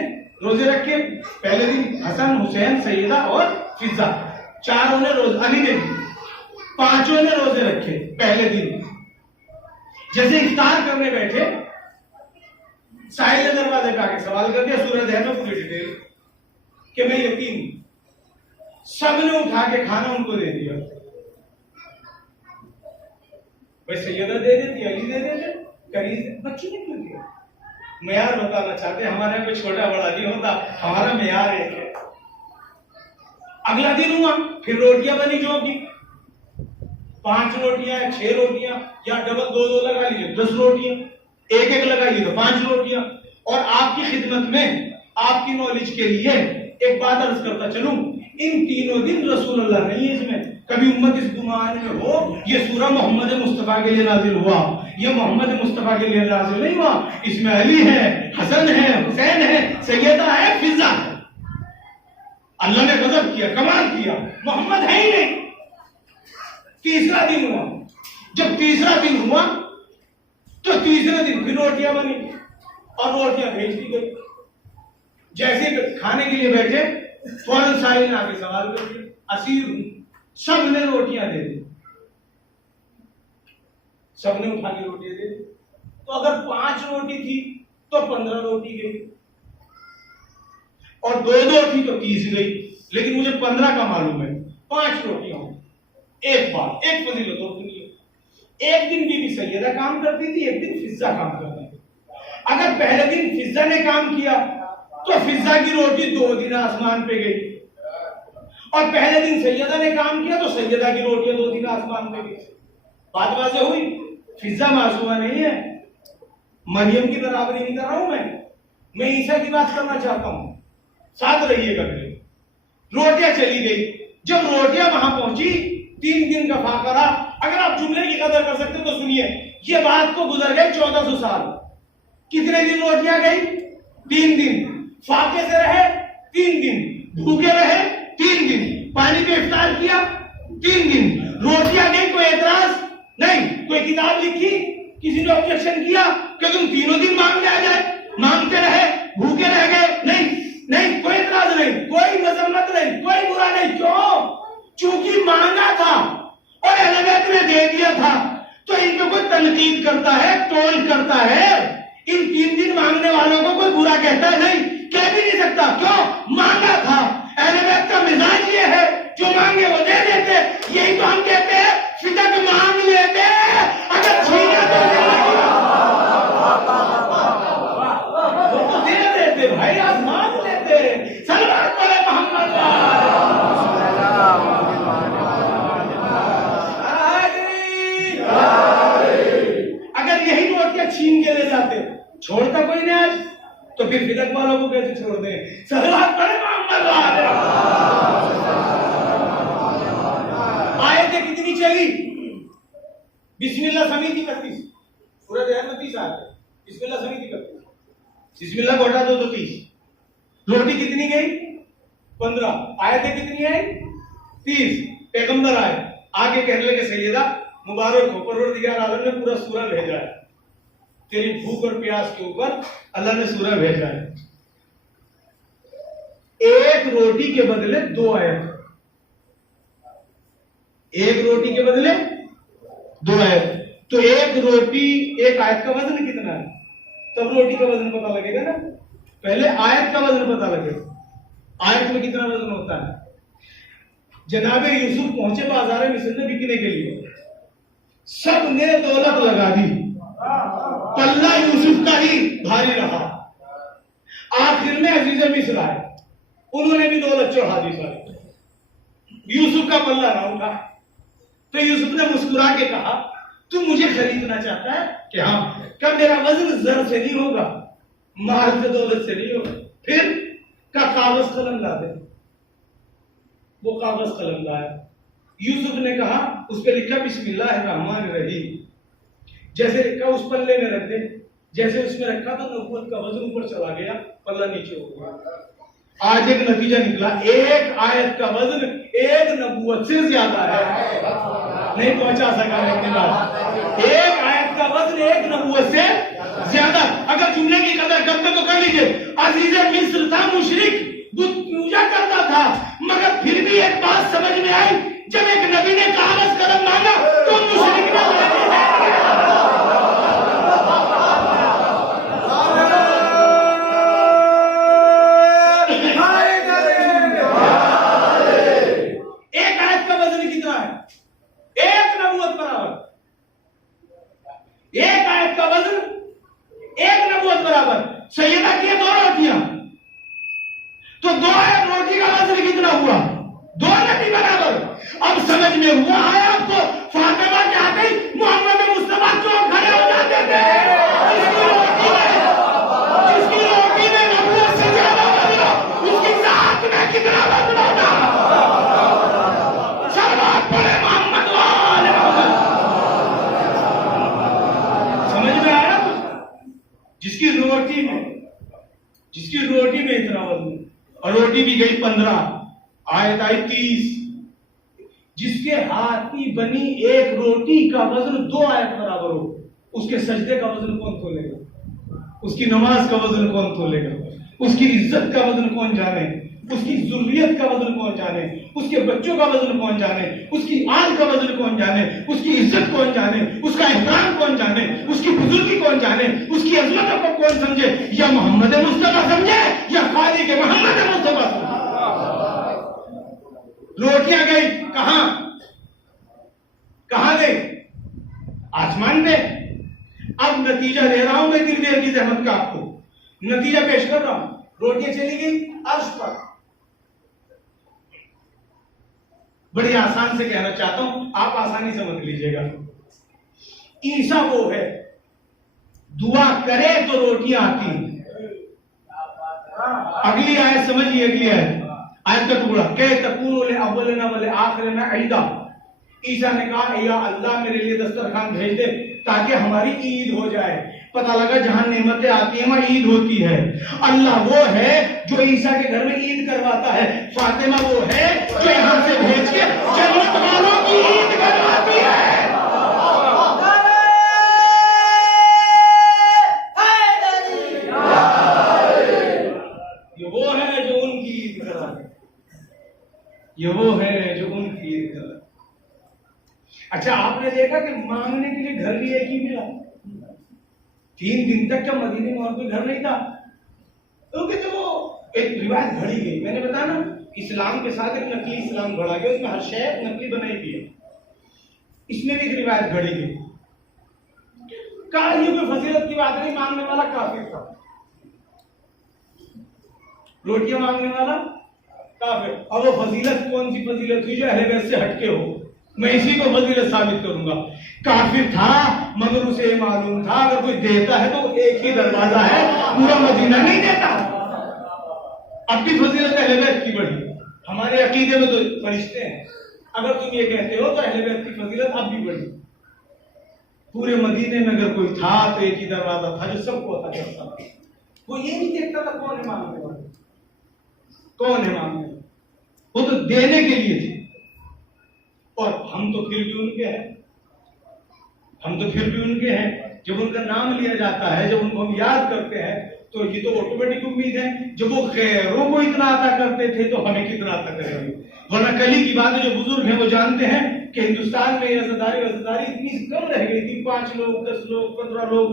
रोजे रखे, पहले दिन हसन हुसैन सैयदा और फिजा, 4 ने रोजे, अली ने भी 5 ने रोजे रखे पहले दिन। जैसे इफ्तार करने बैठे, साहिल ने दरवाजे पे आके सवाल कर दिया, सूरह दहर में पूरी डिटेल कि मैं यतीम, सबने उठा के खाना उनको दे दिया। भाई सैयदा दे देती, अली दे देते, करीब बच्चों ने क्यों दिया। मेयार बताना चाहते, हमारे यहाँ कोई छोटा बड़ा नहीं होता, हमारा मेयार एक है। अगला दिन हुआ, फिर रोटियां बनी जो की 5 रोटियां, 6 रोटियां, या डबल 2-2 लगा लीजिए, 10 रोटियां, एक लगाइए तो 5 रोटियां। और आपकी खिदमत में, आपकी नॉलेज के लिए एक बात अर्ज करता चलूं, इन 3 दिन रसूलुल्लाह नहीं है इसमें, कभी उम्मत इस गुमान में हो ये सूरह मोहम्मद मुस्तफा के लिए नाजिल हुआ, ये मोहम्मद मुस्तफा के लिए नाजिल नहीं हुआ। इसमें अली है, हसन है, हुसैन है, सैयदा है, फिजा है। अल्लाह ने गजब किया, कमाल किया, मोहम्मद है ही नहीं। तीसरा दिन हुआ, जब तीसरा दिन हुआ तो तीसरे दिन फिर रोटियां बनी और रोटियां भेज दी गई। जैसे खाने के लिए बैठे, फौरन साहिल ने आके सवाल कर दिया, असीर हूं, सबने रोटियां दे दी, सबने उठा के रोटियां दे दी। तो अगर 5 रोटी थी तो 15 रोटी गई, और 2-2 थी तो 30 गई। लेकिन मुझे 15 का मालूम है, 5 रोटियां होंगी। एक बात, एक फजीलत और सुनिए, एक दिन बीबी सैयदा काम करती थी, एक दिन फिजा काम करती थी। अगर पहले दिन फिजा ने काम किया तो फिजा की रोटी 2 दिन आसमान पे गई, और पहले दिन सैयदा ने काम किया तो सैयदा की रोटियां 2 दिन आसमान पे गई। बात वाज़ेह हुई। फिजा मासूमा नहीं है, मरियम की बराबरी नहीं कर रहा हूं मैं ईसा की बात करना चाहता हूं, साथ रहिएगा मेरे। रोटियां चली गई, जब रोटियां वहां पहुंची 3 दिन का फाका रहा। अगर आप जुमले की कदर कर सकते तो सुनिए, ये बात को गुजर गए 1400 साल। कितने दिन रोटियां गई? 3 दिन। फाके से रहे 3 दिन, भूखे रहे 3 दिन, पानी पे इफ्तार किया 3 दिन। रोटियां गई, कोई एतराज नहीं, कोई किताब लिखी, किसी ने ऑब्जेक्शन किया कि तुम 3 दिन मांगने आ जाए, मांगते रहे, भूखे रह गए, नहीं, कोई एतराज नहीं, कोई मजम्मत नहीं, कोई बुरा नहीं। क्यों? चूंकि मांगा था और अहलबैत ने दे दिया था, तो इन पे कोई तनकीद करता है, टोल करता है, इन 3 दिन मांगने वालों को कोई बुरा कहता है नहीं, कह भी नहीं सकता। क्यों? मांगा था। अहलबैत का मिजाज ये है, जो मांगे वो दे देते। यही तो हम कहते हैं, फिदक मांग लेते, अगर छीना तो दे देते भाई, आप मांग लेते। सलमान पढ़े मोहम्मद, अगर यही रोटियां छीन के ले जाते, छोड़ता कोई नहीं आज, तो फिर फिदक वालों को कैसे छोड़ दें। सलमान पढ़े मोहम्मद। आयतें कितनी चली? बिस्मिल्लाह समीति 31, सूरह दहर में 30 आयत, बिस्मिल्लाह समीति 31, बिस्मिल्लाह को हटा दो तो 30। रोटी कितनी गई? 15। आयतें कितनी आई? 30। पैगंबर आए, आगे कहने लगे सैयदा मुबारक हो, परवरदिगार आलम ने पूरा सूरह भेजा है, तेरी भूख और प्यास के ऊपर अल्लाह ने सूरह भेजा है। एक रोटी के बदले 2 आयत, एक रोटी के बदले 2 आयत। तो एक रोटी, एक आयत का वजन कितना है, तब रोटी का वजन पता लगेगा ना। पहले आयत का वजन पता लगेगा, आयत में कितना वजन होता है। जनाबे यूसुफ पहुंचे बाजार मिस्र में बिकने के लिए, सब ने दौलत लगा दी, पल्ला यूसुफ का ही भारी रहा। आखिर में अजीज मिस्र आए, उन्होंने भी दौलत चढ़ा दी सारी, यूसुफ का पल्ला ना उठा। तो यूसुफ ने मुस्कुरा के कहा, तू मुझे खरीदना चाहता है कि हाँ, क्या मेरा वजन जर से नहीं होगा, माल से दौलत से नहीं होगा। फिर का कागज कलम ला दे। वो कागज कलम लाया। यूसुफ ने कहा, उस पर लिखा बिस्मिल्लाहिर्रहमानिर्रहीम। जैसे लिखा उस पल्ले में रख दे। जैसे उसमें रखा तो नबूवत का वजन ऊपर चला गया, पल्ला नीचे हो गया। आज एक नतीजा निकला, एक आयत का वजन एक नबूवत से ज्यादा है। नहीं पहुंचा सका लेकिन बात, एक आयत का वजन एक नबूवत से ज्यादा। अगर जुमले की कदर करते तो कर लीजिए, अजीज मिस्र था मुशरिक, बुत पूजा करता था, मगर फिर भी एक बात समझ में आई, जब एक नबी ने कागज कलम मांगा तो मुशरिक ने सैयदा की 2 रोटियां, तो 2 रोटी का वजन कितना हुआ? 2 नबी बराबर। अब समझ में हुआ है आपको, फातिमा क्या गई, मोहम्मद मुस्तफा क्यों खड़े हो जाते थे? जिसकी रोटी में नबूवत से ज्यादा वजन हो, उसकी जात में कितना वजन होगा? सलावत पढ़े मोहम्मद वाले मोहम्मद। समझ में आया? जिसकी रोटी में इतना वजन, और रोटी भी गई 15, आयत आई 30। जिसके हाथ की बनी एक रोटी का वजन 2 आयत बराबर हो, उसके सजदे का वजन कौन तोलेगा? उसकी नमाज का वजन कौन तोलेगा? उसकी इज्जत का वजन कौन जाने? उसकी जुर्रियत का वजन कौन जाने? उसके बच्चों का वजन कौन जाने? उसकी आल का वजन कौन जाने? उसकी इज्जत कौन जाने? उसका एहतराम कौन जाने? उसकी बुजुर्गी कौन जाने? उसकी अजमतों को कौन समझे? या मोहम्मद मुस्तफा समझे या खाली के मोहम्मद मुस्तफा समझे? रोटियां गई कहां गई? आसमान में। अब नतीजा दे रहा हूं मैं इतनी देर की जहमत का, आपको नतीजा पेश कर रहा हूं। रोटियां चली गई अर्श पर। बड़ी आसान से कहना चाहता हूं, आप आसानी समझ लीजिएगा। ईसा वो है, दुआ करे तो रोटियां आती हैं। अगली आयत समझिए, अगली आयत का टुकड़ा, कह तकून अव्वलना वल आखिरना ईदा। ईसा ने कहा, या अल्लाह मेरे लिए दस्तरखान भेज दे ताकि हमारी ईद हो जाए। पता लगा जहां नेमतें आती हैं वहां ईद होती है। अल्लाह वो है जो ईसा के घर में ईद करवाता है। फातिमा वो है जो यहां से भेज के जन्नत वालों की ईद करवाती है। ये वो है जो उनकी ईद कराते, ये वो है जो उनकी ईद कराते। अच्छा, आपने देखा कि मांगने के लिए घर भी एक ही मिला। 3 दिन तक क्या मदीने में और कोई घर नहीं था? क्योंकि तो वो एक रिवायत घड़ी गई। मैंने बताया ना, इस्लाम के साथ एक नकली इस्लाम घड़ा गया, उसमें हर शय नकली बनाई गई है। इसमें भी एक रिवायत घड़ी गई। कहा ये कोई फजीलत की बात नहीं, मांगने वाला काफिर था। रोटियां मांगने वाला काफिर। अब वो फजीलत कौन सी फजीलत हुई जो अहले बैत से हटके हो? मैं इसी को फजीलत साबित करूंगा। काफिर था मगर उसे मालूम था अगर कोई देता है तो एक ही दरवाजा है, पूरा मदीना नहीं देता। अब भी फजीलत अहले बैत की बढ़ी। हमारे अकीदे में तो फरिश्ते हैं। अगर तुम ये कहते हो तो अहले बैत की फजीलत अब भी बढ़ी। पूरे मदीने में अगर कोई था तो एक ही दरवाजा था जो सबको अता करता था। वो ये नहीं देखता था कौन है मांगने वाला, कौन है मांगने वाला, वो तो देने के लिए थे। और हम तो फिर भी उनके हैं, हम तो फिर भी उनके हैं। जब उनका नाम लिया जाता है, जब उनको हम याद करते हैं, तो ये तो ऑटोमेटिक उम्मीद है। जब वो गैरों को इतना अता करते थे तो हमें कितना अता करेंगे। वरना कल ही की बात है, जो बुजुर्ग हैं वो जानते हैं कि हिंदुस्तान में अज़ादारी इतनी कम रह गई थी, 5 लोग 10 लोग 15 लोग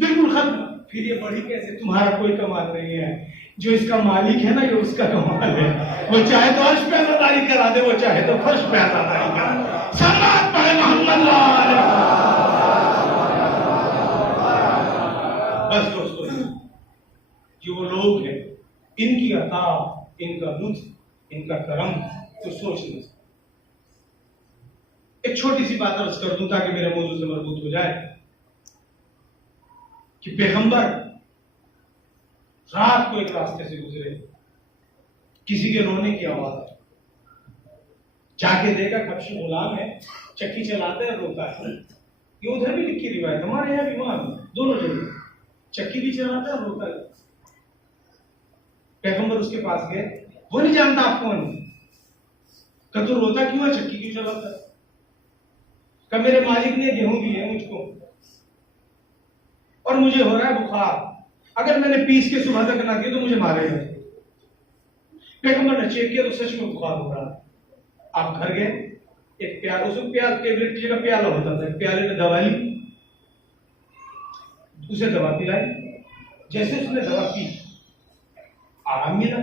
बिल्कुल खत्म। फिर ये बढ़ी कैसे? तुम्हारा कोई कमाल नहीं है, जो इसका मालिक है ना ये उसका कमाल है। वो चाहे तो अर्श पे अज़ादारी करा दे, वो चाहे तो फर्श पे अज़ादारी करा दे। सलात पढ़े मोहम्मद वाले। बस दोस्तों, ये वो लोग हैं, इनकी अता, इनका लुत्फ, इनका करम तो सोच नहीं सकते। एक छोटी सी बात अर्ज कर दूं ताकि मेरे मौजूद से मजबूत हो जाए कि पैगंबर रात को एक रास्ते से गुजरे, किसी के रोने की आवाज आई, जाके देखा हबशी गुलाम है, चक्की चलाता है, रोता है। ये उधर भी लिखी रिवायत, हमारे यहाँ भी वहां दोनों जगह, चक्की भी चलाता है, रोता है। पैगंबर उसके पास गए, वो नहीं जानता आप कौन है, कहा तू रोता क्यों है, चक्की क्यों चलाता है? कहा मेरे मालिक ने गेहूं दी है मुझको और मुझे हो रहा है बुखार, अगर मैंने पीस के सुबह तक ना की तो मुझे मारेगा। पैगंबर ने चेक किया तो सच में बुखार हो रहा है। आप घर गए, एक प्याला, उसमें टेबलेट का प्याला होता था, प्याले में दवा ली, उसे दवा पिलाई। जैसे उसने दवा पी, आराम मिला।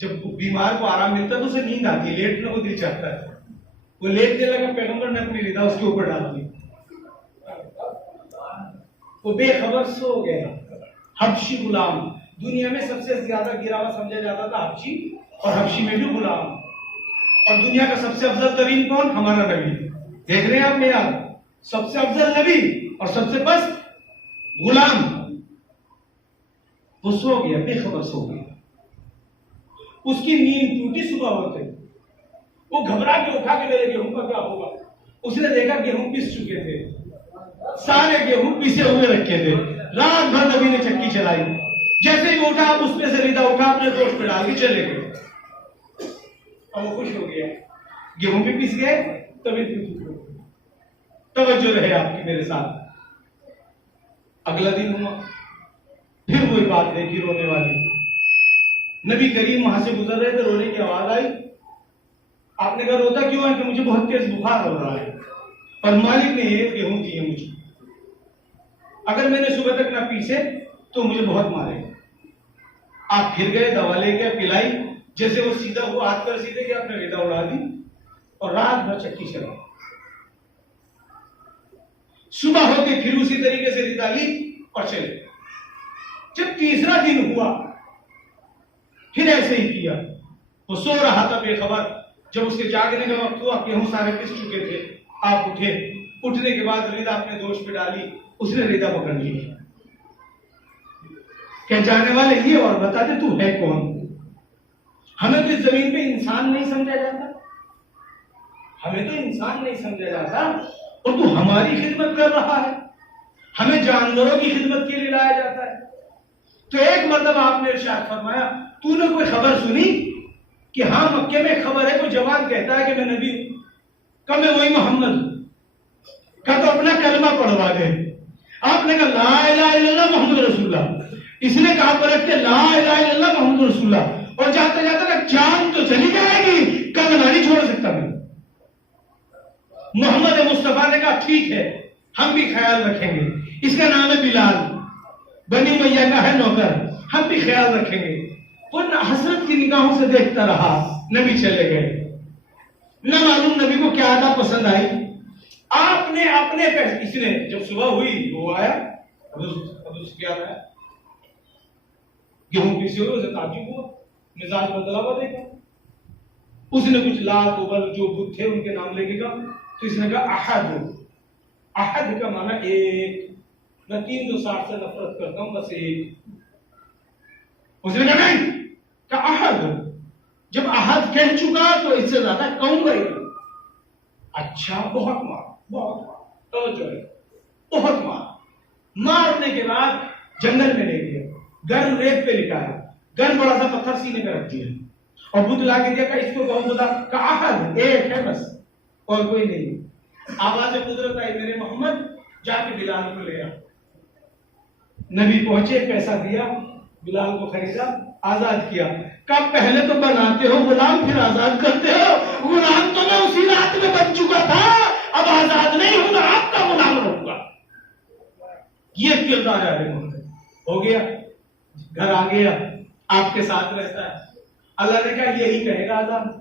जब बीमार को आराम मिलता है तो उसे नींद आती है, लेटने को दिल चाहता है, वो लेटने लगा। पैगंबर ने अपनी रिदा उसके ऊपर डाल दी, वो बेखबर सो गया। हबशी गुलाम, दुनिया में सबसे ज्यादा गिरा हुआ समझा जाता था हबशी, और हबशी में भी गुलाम। और दुनिया का सबसे अफजल तरीन कौन? हमारा नबी। देख रहे हैं आप मेरा, सबसे अफजल नबी और सबसे बस गुलाम। वो सो गया, बेखबर सो गया। उसकी नींद टूटी, सुबह होते वो घबरा के उठा के मेरे गेहूं का क्या होगा। उसने देखा गेहूं पिस चुके थे, सारे गेहूं पिसे हुए रखे थे। रात भर नबी ने चक्की चलाई, जैसे ही उठा उसमें से रिदा उठा अपने दोस्त पे डाल के चले गए। और वो खुश हो गया, गेहूं भी पिस गए, तभी तवज्जो रहे आपकी मेरे साथ। अगला दिन हुआ, फिर वही बात देखी रोने वाली। नबी करीम वहां से गुजर रहे थे, रोने की आवाज आई। आपने कहा रोता क्यों है? कि मुझे बहुत तेज बुखार हो रहा है और मालिक ने ये गेहूं दिए मुझे, अगर मैंने सुबह तक ना पीसे तो मुझे बहुत मारेगा। आप फिर गए, दवा लेके पिलाई, जैसे वो सीधा हुआ, हाथ पर सीधे कि आपने रिदा उड़ा दी और रात भर चक्की चलाई। सुबह होके फिर उसी तरीके से रिदा ली और चले। जब तीसरा दिन हुआ फिर ऐसे ही किया। वो सो रहा था बेखबर, जब उसके जागने का वक्त हुआ, गेहूं सारे पिस चुके थे। आप उठे, उठने के बाद रिदा अपने दोस्त पे डाली, उसने रिदा पकड़ ली। क्या जाने वाले ये और बता दे तू है कौन? हमें तो इस जमीन पे इंसान नहीं समझा जाता, हमें तो इंसान नहीं समझा जाता और तू हमारी खिदमत कर रहा है। हमें जानवरों की खिदमत के लिए लाया जाता है। तो एक मतलब आपने इरशाद फरमाया, तूने कोई खबर सुनी कि हाँ मक्के में खबर है, कोई जवान कहता है कि मैं नबी हूं, कब मैं वही मोहम्मद का, तो अपना कलमा पढ़वा दे। आपने कहा ला इलाहा इल्लल्लाह मुहम्मद रसूलुल्लाह, इसने कहा पर के ला इलाहा इल्लल्लाह मुहम्मद रसूलुल्लाह, और जाते जाते ना जान तो चली जाएगी, कलमा नहीं छोड़ सकता मैं। मोहम्मद मुस्तफा ने कहा ठीक है, हम भी ख्याल रखेंगे, इसका नाम है बिलाल, बनी मैया का है नौकर, हम भी ख्याल रखेंगे। वो हसरत की निगाहों से देखता रहा, नबी चले गए। न मालूम नबी को क्या आदत पसंद आई। आपने अपने पैसे, इसने जब सुबह हुई वो आया, क्या आया, गेहूं पीसे हुए, उसे ताज्जुब हुआ, मिजाज बदला हुआ देखा। उसने कुछ लात उबल जो बुत थे उनके नाम लेके कहा, तो इसने कहा अहद। अहद का माना एक, मैं 360 से नफरत करता हूं, बस एक। उसने कहा नहीं, कहा अहद। जब अहद कह चुका तो इससे ज्यादा कहूंगा ही। अच्छा, बहुत मार, बहुत मार, तो बहुत मार। मारने के बाद जंगल में ले गया, गर्म रेत पे लिटाया, गर्म बड़ा सा पत्थर सीने में रख दिया और बुत ला के दिया, इसको कहूं खुदा, कहा अहद एक है बस और कोई नहीं। आवाज कुदरत आई, मेरे मोहम्मद जाके बिलाल को ले आ। नबी पहुंचे, पैसा दिया, बिलाल को खरीदा, आजाद किया। कब पहले तो बनाते हो गुलाम, फिर आजाद करते हो। गुलाम तो मैं उसी रात में बन चुका था, अब आजाद नहीं हूं, मैं आपका गुलाम रहूंगा। ये किरदार है, हो गया, घर आ गया, आपके साथ रहता है। अल्लाह ने कहा यही कहेगा आजाद।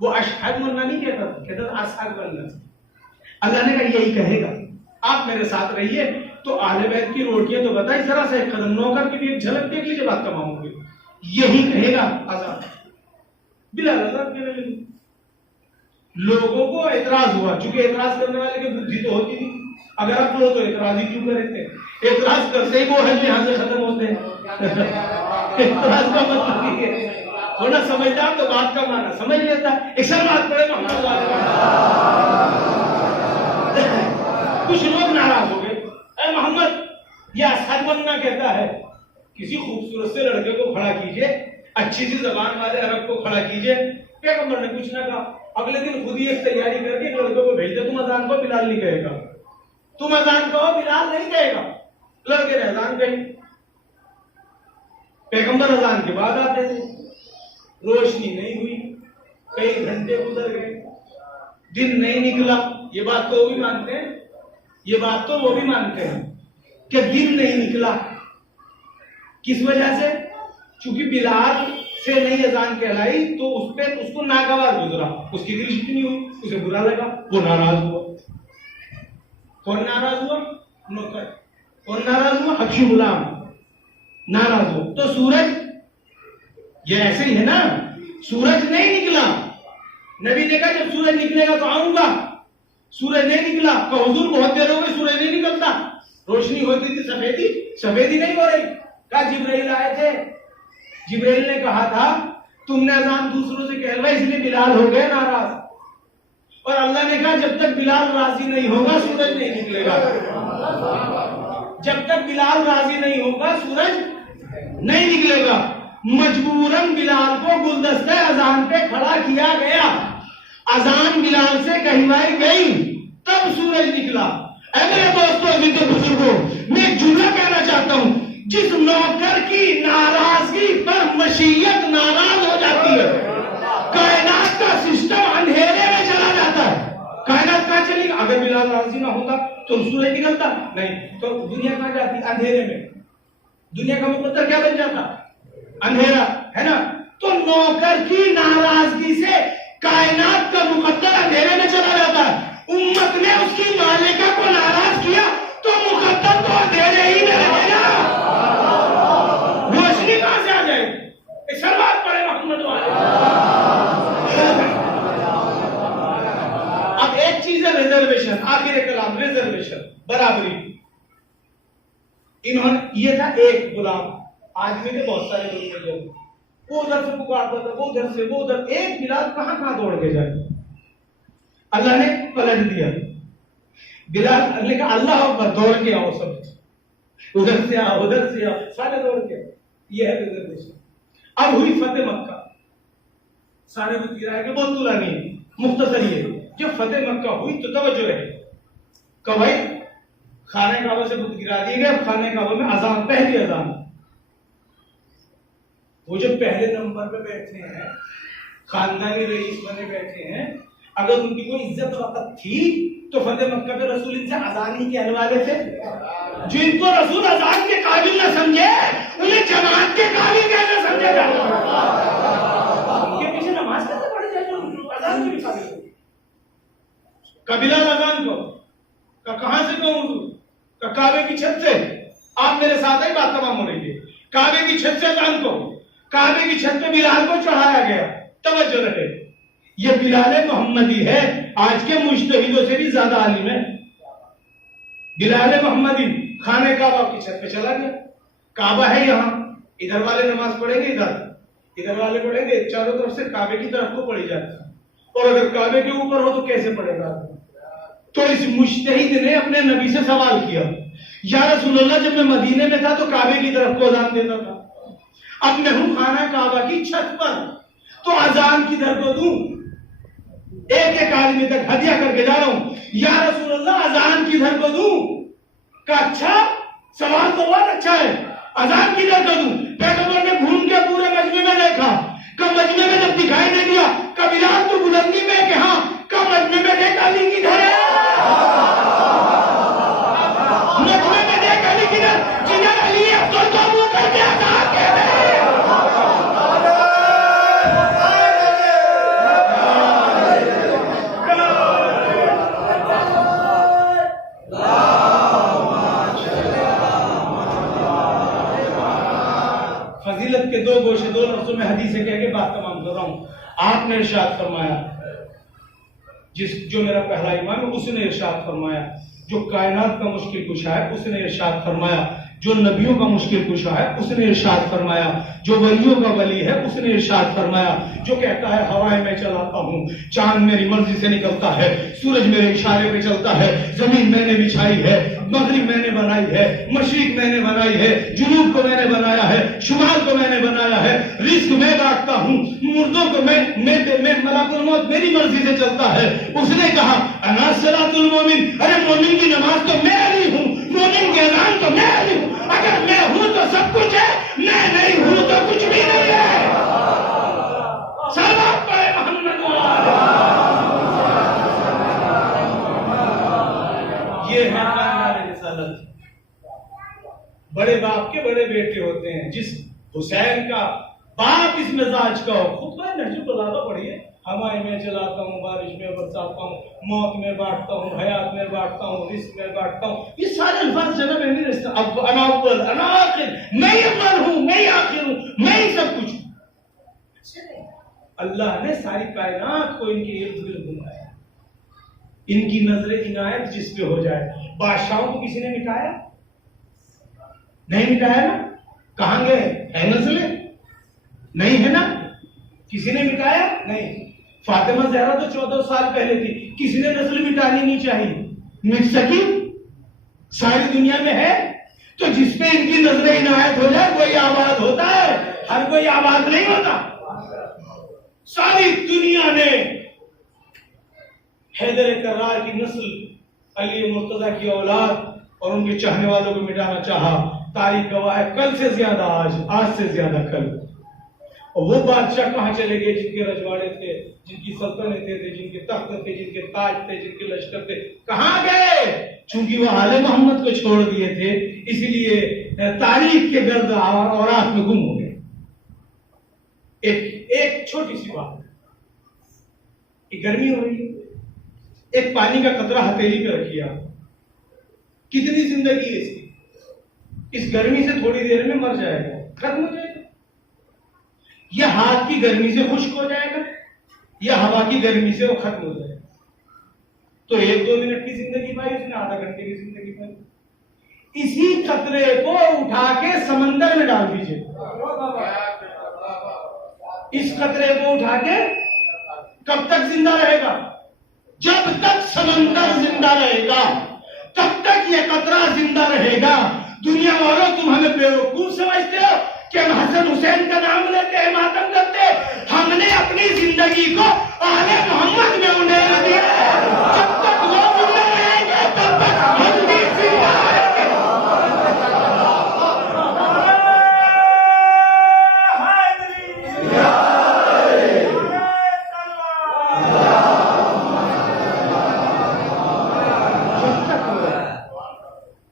वो अशहद वन्ना नहीं कहता था अशहद वन्ना। अल्लाह ने कहा यही कहेगा, आप मेरे साथ रहिए, तो आले बैत की रोटियां तो बताई, जरा सा एक कदम नौकर की भी एक झलक देख लीजिए, बात तमाम होगी। यही कहेगा आजाद, बिलाल आजाद कहने लगे। लोगों को एतराज हुआ, चूंकि एतराज करने वाले की बुद्धि तो होती नहीं, अगर आप लोग तो एतराज ही क्यों करते, एतराज करते ही वो है जो यहाँ से खत्म होते हैं। एतराज का मतलब ये है, वरना समझदार तो बात का माना समझ लेता। एक सर बात पड़े मोहम्मद वाले, कुछ लोग नाराज हो गए, अरे मोहम्मद, यह असद बनना कहता है किसी खूबसूरत से लड़के को खड़ा कीजिए, अच्छी सी जबान वाले अरब को खड़ा कीजिए। पैगंबर ने कुछ ना कहा, अगले दिन खुद ही एक तैयारी करके एक लड़के को भेज दे, तुम अजान को बिलाल नहीं कहेगा, तुम अजान कहो बिलाल नहीं कहेगा। लड़के ने अजान कही, पैगंबर अजान के बाद आते थे, रोशनी नहीं हुई, कई घंटे गुजर गए, दिन नहीं निकला। ये बात तो वो भी मानते हैं, ये बात तो वो भी मानते हैं कि दिन नहीं निकला। किस वजह से? चूंकि बिलाल से नहीं अजान कहलाई तो उस पे उसको नागवार गुजरा, उसकी दृष्टि नहीं हुई, उसे बुरा लगा, वो नाराज हुआ। कौन नाराज हुआ? नौकर। कौन नाराज हुआ? हबशी गुलाम नाराज हुआ। तो सूरज, ये ऐसे ही है ना, सूरज नहीं निकला, नबी ने कहा जब सूरज निकलेगा तो आऊंगा, सूरज नहीं निकला, तो हुजूर बहुत देर हो गई सूरज नहीं निकलता, रोशनी होती थी, सफेदी सफेदी नहीं हो रही। कहा जिब्राइल आए थे, जिब्राइल ने कहा था तुमने अजान दूसरों से कहलवाई इसलिए बिलाल हो गए नाराज, और अल्लाह ने कहा जब तक बिलाल राजी नहीं होगा सूरज नहीं निकलेगा, जब तक बिलाल राजी नहीं होगा सूरज नहीं निकलेगा। मजबूरन बिलाल को गुलदस्ते अजान पे खड़ा किया गया, अजान बिलाल से कहवाई गई, तब सूरज निकला। मेरे दोस्तों, जितने बुजुर्गों, मैं एक जुमला कहना चाहता हूं, जिस नौकर की नाराजगी पर मशीयत नाराज हो जाती है, कायनात का सिस्टम अंधेरे में चला जाता है। कायनात कहां चलेगी? अगर बिलाल राजी ना होता तो सूरज निकलता नहीं, तो दुनिया कहां जाती? अंधेरे में। दुनिया का मुकद्दर क्या बन जाता? अंधेरा, है ना। तो नौकर की नाराजगी से कायनात का मुकद्दर अंधेरे में चला जाता है। उम्मत ने उसकी मालिका को नाराज किया तो मुकद्दर तो अंधेरे ही में रहेगा, रोशनी कहां से आ जाएगी? सलवात पड़े मोहम्मद वाले। अब एक चीज है रिजर्वेशन, आखिर कलाम रिजर्वेशन, बराबरी। इन्होंने, ये था एक गुलाम, आदमी के बहुत सारे लोग, वो उधर से पुकारता था, वो उधर से, वो उधर, एक बिलाल कहां कहां दौड़ के जाए। अल्लाह ने पलट दिया, बिलाल ने कहा अल्लाह अकबर, दौड़ के आओ सब, उधर से आओ, उधर से आओ, सारे दौड़ के। यह है रिजर्वेशन। अब हुई फतेह मक्का, सारे बुत गिराए, बहुत पुरानी है, मुख्तसर ये। जब फतेह मक्का हुई तो तवज्जो रहे, कब भाई खाने काबा से बुत गिरा दिए गए, खाने काबा में अजान, पहली अजान, वो जो पहले नंबर पे बैठे हैं, खानदानी रईस बने बैठे हैं, अगर उनकी कोई इज्जत वक्त थी तो फतेह मक्का पे रसूल इनसे अजान ही कहने वाले थे। जिनको रसूल अजान के काबिल न समझे उन्हें जमात के काबिल कैसे समझे जाए? उनके पीछे नमाज कैसे पढ़ी जाए जो अजान के काबिल? कबीला अजान को कहां से कहूं? काबे की छत से। आप मेरे साथ ही बात तमाम हो रही है। काबे की छत से अजान को, काबे की छत पे बिलाल को चढ़ाया गया। तवज्जो रहे, ये बिलाल मोहम्मदी है, आज के मुज्तहिदों से भी ज्यादा आलिम है। बिलाल मोहम्मदी खाने काबा की छत पे चला गया। काबा है यहाँ, इधर वाले नमाज पढ़ेंगे, इधर वाले पढ़ेंगे, चारों तरफ से काबे की तरफ को पढ़ी जाती है। और अगर काबे के ऊपर हो तो कैसे पढ़ेगा? तो इस मुज्तहिद ने अपने नबी से सवाल किया, या रसूलुल्लाह, जब मैं मदीने में था तो काबे की तरफ को अजान देता था, अब मैं हूं खाना काबा की छत पर, तो अजान किधर को दूं? एक एक आदमी तक हदिया करके जा रहा हूं, या रसूलुल्लाह अजान किधर को दूं? का अच्छा सवाल तो बहुत अच्छा है, अजान किधर को दूं? पैगंबर ने घूम के पूरे मजमे में देखा, कब मजमे में जब दिखाई नहीं दिया, बिलाल तो बुलंदी में कि हाँ, कब मजमे में देख अली किधर है, मजमे में देख अली किधर, जिधर अली है तो मुंह करके अजान कह रहे हैं। फजीलत के दो गोशे, दो लफ्जों में हदीस कह के बात तमाम कर रहा हूं। आपने इरशाद फरमाया, जो मेरा पहला इमाम है उसने इरशाद फरमाया, जो कायनात का मुश्किल कुशा है उसने इरशाद फरमाया, जो नबियों का मुश्किल कुशा है उसने इरशाद फरमाया, जो वलियों का वली है उसने इरशाद फरमाया, जो कहता है हवाएं में चलाता हूँ, चांद मेरी मर्जी से निकलता है, सूरज मेरे इशारे पे चलता है, जमीन मैंने बिछाई है, मगरिब मैंने बनाई है, मशरिक मैंने बनाई है, जुनूब को मैंने बनाया है, शुमाल को मैंने बनाया है, रिस्क मैं बांटता हूँ, मुर्दों को मैं मलाकुल मौत मेरी मर्जी से चलता है। उसने कहा अना सलातुल मोमिन, अरे मोमिन की नमाज तो मैं अली हूँ, मोमिन की अज़ान तो मैं अली हूँ, अगर मैं हूँ तो सब कुछ है, मैं नहीं हूँ तो कुछ भी नहीं है। सलावत पढ़े मोहम्मद वाले। ये है रिसालत। बड़े बाप के बड़े बेटे होते हैं। जिस हुसैन का बाप इस मिजाज का हो, खुद का नहजुल बलागा पढ़िए, हवाएं में चलाता हूँ, बारिश में बरसाता हूँ, मौत में बांटता हूँ, हयात में बांटता हूँ, रिस्क में बांटता हूँ, ये सारे अल्फाज जगह में नहीं रिश्ता। अब अना अव्वल अना आखिर, मैं अव्वल हूँ, मैं आखिर हूँ, मैं ही सब कुछ हूँ। अल्लाह ने सारी कायनात को इनके इर्द गिर्द घुमाया, इनकी नजर इनायत जिस पे हो जाए। बादशाहों को किसी ने मिटाया नहीं, मिटाया ना? कहां गए? है नस्लें नहीं है ना? किसी ने मिटाया नहीं। फातिमा ज़हरा तो 14 साल पहले थी, किसी ने नस्ल मिटानी नहीं चाहिए, मिट सकी? सारी दुनिया में है। तो जिसपे इनकी नजर इनायत हो जाए कोई आबाद होता है, हर कोई आबाद नहीं होता। सारी दुनिया ने हैदर कर्रार की नस्ल, अली मुर्तजा की औलाद और उनके चाहने वालों को मिटाना चाहा। तारीख गवाह है, कल से ज्यादा आज से ज्यादा कल। और वो बादशाह कहां चले गए जिनके रजवाड़े थे, जिनकी सल्तनतें थे, जिनके तख्त थे, जिनके ताज थे, जिनके लश्कर थे, कहां गए? चूंकि वो आले मोहम्मद को छोड़ दिए थे, इसलिए तारीख के गर्द और रात में गुम हो गए। एक छोटी सी बात, गर्मी हो रही है, एक पानी का कतरा हथेली पे रखिए आप, कितनी जिंदगी है इसकी? इस गर्मी से थोड़ी देर में मर जाएगा, खत्म हो जाएगा। या हाथ की गर्मी से खुश्क हो जाएगा, या हवा की गर्मी से वो खत्म हो जाएगा। तो 1-2 मिनट की जिंदगी पाई उसने, आधा घंटे की जिंदगी पाई। इसी कतरे को उठा के समंदर में डाल दीजिए, इस कतरे को उठा के कब तक जिंदा रहेगा? जब तक समंदर जिंदा रहेगा तब तक ये कतरा जिंदा रहेगा। दुनिया वालों, तुम हमें बेवकूफ समझते हो कि हम हसन हुसैन का नाम लेते हैं, मातम करते। हमने अपनी जिंदगी को आले मोहम्मद में उंडेल दिया। जब तक वो जिंदा रहेंगे तब तक हम भी जिंदा रहेंगे।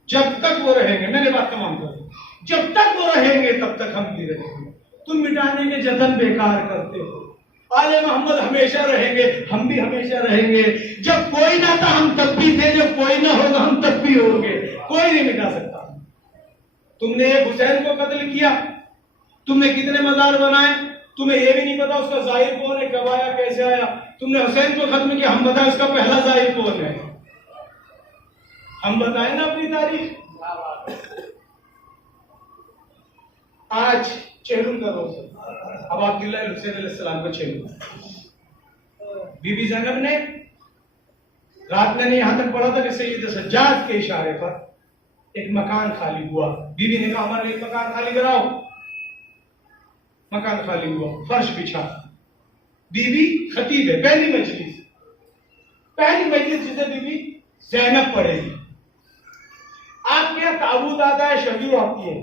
जब तक वो रहेंगे, मैंने बात तमाम कर दी, जब तक वो रहेंगे तब तक हम भी रहेंगे। तुम मिटाने के जतन बेकार करते हो। आले मोहम्मद हमेशा रहेंगे, हम भी हमेशा रहेंगे। जब कोई ना था हम तब भी थे, जब कोई ना होगा हम तब भी होंगे। कोई नहीं मिटा सकता। तुमने एक हुसैन को कत्ल किया, तुमने कितने मजार बनाए, तुम्हें यह भी नहीं पता उसका जाहिर कौन है, कब आया, कैसे आया। तुमने हुसैन को खत्म किया, हम बताएं उसका पहला जाहिर कौन है? हम बताएं ना अपनी तारीख। आज चेहरुम का रोज, अब अब्दुल्लाह हुसैन अलैहिस्सलाम को चेहरुम। बीबी ज़ैनब ने रात में यहां तक पढ़ा था कि सैयद सज्जाद के इशारे पर एक मकान खाली हुआ। बीबी ने कहा हमारे लिए मकान खाली कराओ। मकान खाली हुआ, फर्श बिछा। बीबी खतीब है, पहली मजलिस जिसे बीबी ज़ैनब पढ़ेगी। आपके यहाँ ताबूत आता है, शबीर आती है,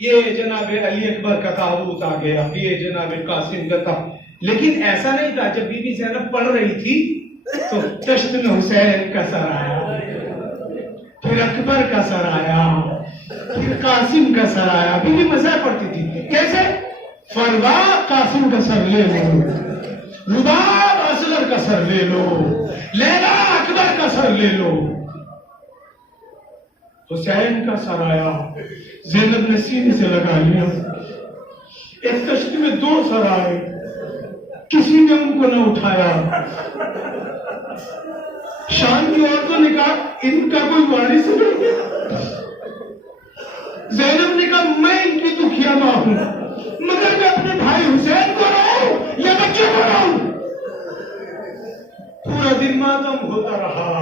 ये जनाब अली अकबर का ताबूत आ गया, ये जनाब कासिम का था। लेकिन ऐसा नहीं था। जब बीबी ज़ैनब पढ़ रही थी तो तश्त में हुसैन का सर आया, फिर अकबर का सर आया, फिर कासिम का सर आया। बीबी मज़ा पढ़ती थी। कैसे? फरवा कासिम का सर ले लो, रुबाब असगर का सर ले लो, लैला अकबर का सर ले लो। हुसैन का सर आया, ज़ैनब ने सीने से लगा लिया। एक कश्ती में 2 सर आए, किसी ने उनको न उठाया। शाम की औरतों ने कहा इनका कोई वारिस नहीं है। ज़ैनब ने कहा मैं इनकी दुखिया मां हूं, मगर मैं अपने भाई हुसैन को रहूं या बच्चे को रहूं। पूरा दिन मातम होता रहा।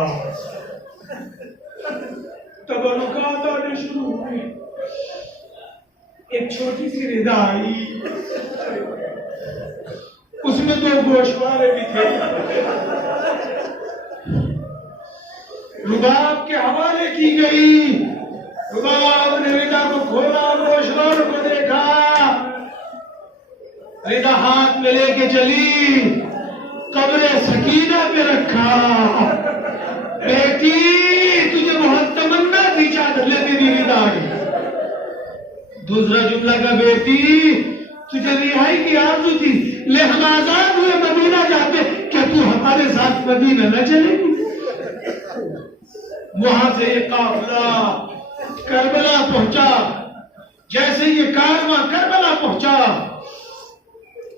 तब अनुकात आने शुरू हुई। एक छोटी सी रिदा आई, उसमें 2 गोशवारे भी थे। रुबाब के हवाले की गई। रुबाब ने रिदा को खोला, गोशवारों को देखा। रिदा हाथ में लेके चली, कब्रे सकीना पे रखा। बेटी तुझे बहुत तमन्ना थी, चादर ले तेरी रिदा आ गई। दूसरा जुमला का बेटी तुझे रिहाई की आरज़ू थी, ले हम आजाद हुए मदीना जाते, क्या तू हमारे साथ मदीना न चलेगी? वहां से ये काफिला करबला पहुंचा। जैसे ये कारवां करबला पहुंचा,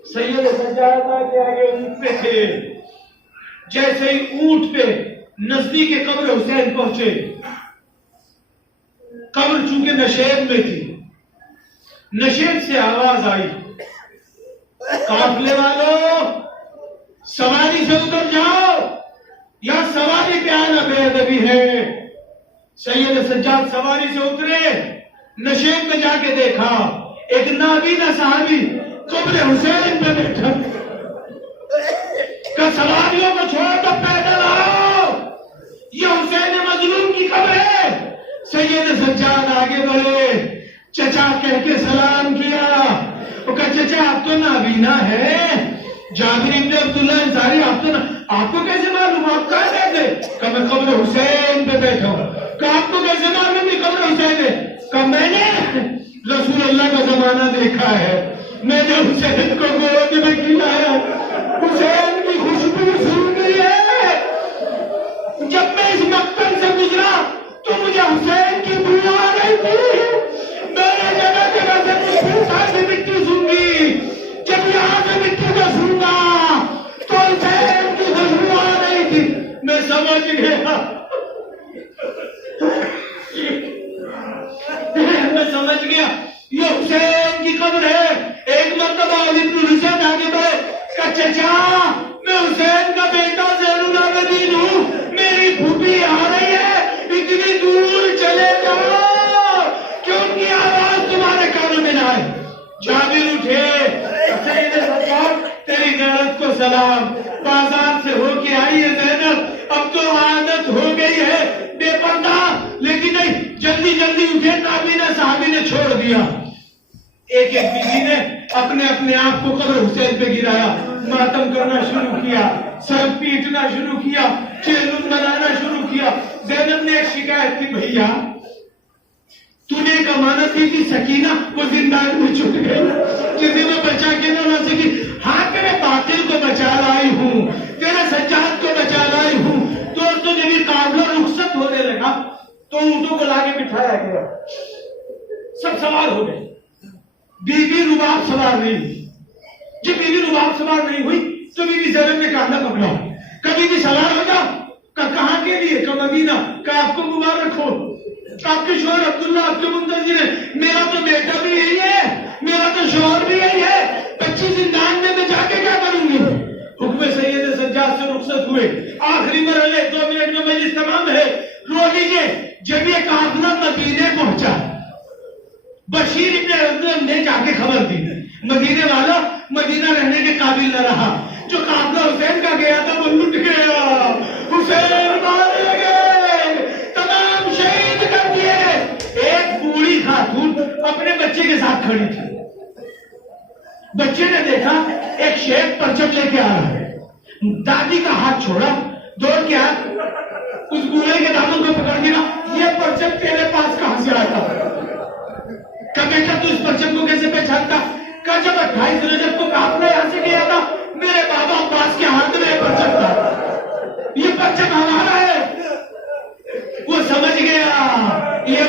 सैयद सज्जादा के आगे ऊंट पे थे। जैसे ही ऊंट पे नजदीक कब्र हुसैन पहुंचे, कब्र चूंकि नशेब में थी, नशेब से आवाज आई, काफिले वालों सवारी से उतर जाओ, या सवारी पे आना बेअदबी है। सैयद सज्जाद सवारी से उतरे, नशेब में जाके देखा एक नाबीना साहबी कब्र हुसैन पे बैठा। का सवारियों को छोड़ तो पैदल आओ, ये हुसैन मजलूम की कब्र है। सैयद सज्जाद आगे बढ़े, चचा कह के सलाम किया। वो कहा चचा आप तो नाबीना है, जाबिर इब्न अब्दुल्लाह अंसारी आप तो आपको कैसे मालूम, आप कहां बैठे? कहा मैं कब्र हुसैन पे बैठा हूं। कहा आपको कैसे मालूम कि कब्र हुसैन है? कहा मैंने रसूल अल्लाह का जमाना देखा है, मैंने हुसैन को गोद में खिलाया, हुसैन की खुशबू सूंघी है। जब मैं इस मक्तल से गुजरा तो मुझे हुसैन की बू आ रही थी। मैंने जगह जगह से मिट्टी सूंघी, जब यहां से मिट्टी को सूंघा तो हुसैन की खुशबू आ रही थी। मैं समझ गया, मैं समझ गया ये हुसैन की कब्र है। एक मर्तबा इब्न हुसैन आगे बढ़े, का चचा मैं हुसैन का बेटा ज़ैनुल आबिदीन हूं, मेरी फूफी आ रही है, इतनी दूर चले जाओ कि उनकी आवाज तुम्हारे कानों में ना आए। जाबिर उठे, तेरी गैरत को सलाम, बाजार से होके आई है ज़ैनब, अब तो आदत हो गई है बेपर्दा, लेकिन नहीं जल्दी जल्दी उठे। नाबीना साहबी ने छोड़ दिया। एक एक बीवी ने अपने अपने आप को कब्र हुसैन पे गिराया, मातम करना शुरू किया, सर पीटना शुरू किया, चेलुम बनाना शुरू किया। ज़ैनब ने एक शिकायत की, भैया तूने एक अमानत दी थी सकीना, वो जिंदान में छुट गई, किसी में बचा के ना ला सकी। हाँ तेरे बातिल को बचा लाई हूं, तेरे सज्जाद को बचा लाई हूं। दोस्तों जब ये काफिला रुखसत होने लगा तो ऊंटों को लाके बिठाया गया, सब सवार हो गए। बीबी रुबाब सवार नहीं हुई। जब बीबी रुबाब सवार नहीं हुई तो बीबी ज़ैनब ने कहा पकड़ो, कभी भी सवार हो जाओ। कहां के लिए? का मदीना। का आपको मुबारक हो, आपके शोहर अब्दुल्ला आपके मुंतजिर है। मेरा तो बेटा भी यही है, मेरा तो शोहर भी यही है, बच्ची जिंदान में मैं जाके क्या करूंगी? हुक्म सैयद सज्जाद से रुखसत हुए। आखिरी मरहले 2 मिनट में मजलिस तमाम है, रो लीजिए। जब ये काफिला मदीने पहुंचा, बशीर इब्न अब्दुल्लाह ने जाके खबर दी, मदीने वाला मदीना रहने के काबिल न रहा। जो काफिला हुसैन का गया था वो लुट गया, हुसैन मारे गए, तमाम शहीद कर दिए। एक बूढ़ी खातून अपने बच्चे के साथ खड़ी थी। बच्चे ने देखा एक शेख परचम लेके आ रहा है, दादी का हाथ छोड़ा, दौड़ के हाथ उस बूढ़े के दामन को पकड़ के कहा, ये परचम तेरे पास कहां से आता? का बेटा तू इस परचम को कैसे पहचानता? का जब 28 रजब को काफिला यहां से गया था, मेरे बाबा अब्बास के हाथ में परचम था, ये परचम हमारा है। वो समझ गया ये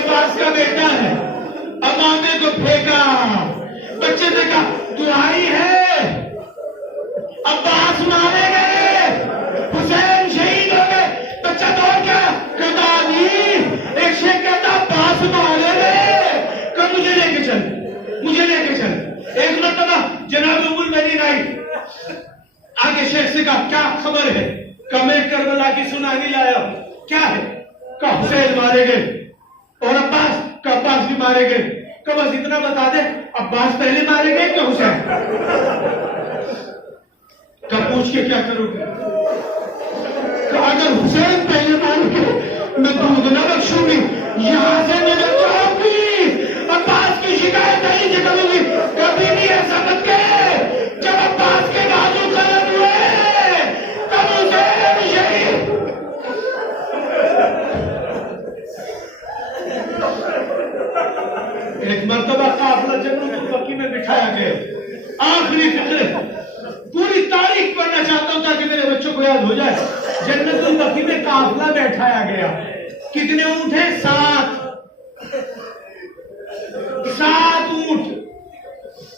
फेंका। बच्चे ने कहा दुआई है, अब्बास मारे गए, हुसैन शहीद हो गए। बच्चा दौड़ गया, कहता अली, एक शेख कहता अब्बास मारे गए, कब मुझे लेके चल, मुझे लेके चल। एक मरतबा जनाब उमुल मदीना आई, आगे शेख से कहा क्या खबर है? कहा मैं करबला की सुनानी लाया हूं। क्या है? कहा हुसैन मारे गए और अब्बास का अब्बास भी मारे गए। कहा बस इतना बता दे, अब्बास पहले मारे गए क्या हुसैन? कहा पूछ के क्या करोगे? कहा अगर हुसैन पहले मारे गए मैं दूध न बख्शूंगी, यहां से मैं जाऊंगी, अब्बास की शिकायत नहीं से करूंगी। कभी नहीं ऐसा मत कहे। जब अब्बास के बाजू कलम हुए तब हुसैन शहीद। एक मर्तबा काफिला जन्नतुल बकी में बिठाया गया। आखिरी फिक्र, पूरी तारीख पढ़ना चाहता हूं ताकि मेरे बच्चों को याद हो जाए। जन्नतुल बकी में काफिला बैठाया गया। कितने ऊंट हैं? 7 ऊंट।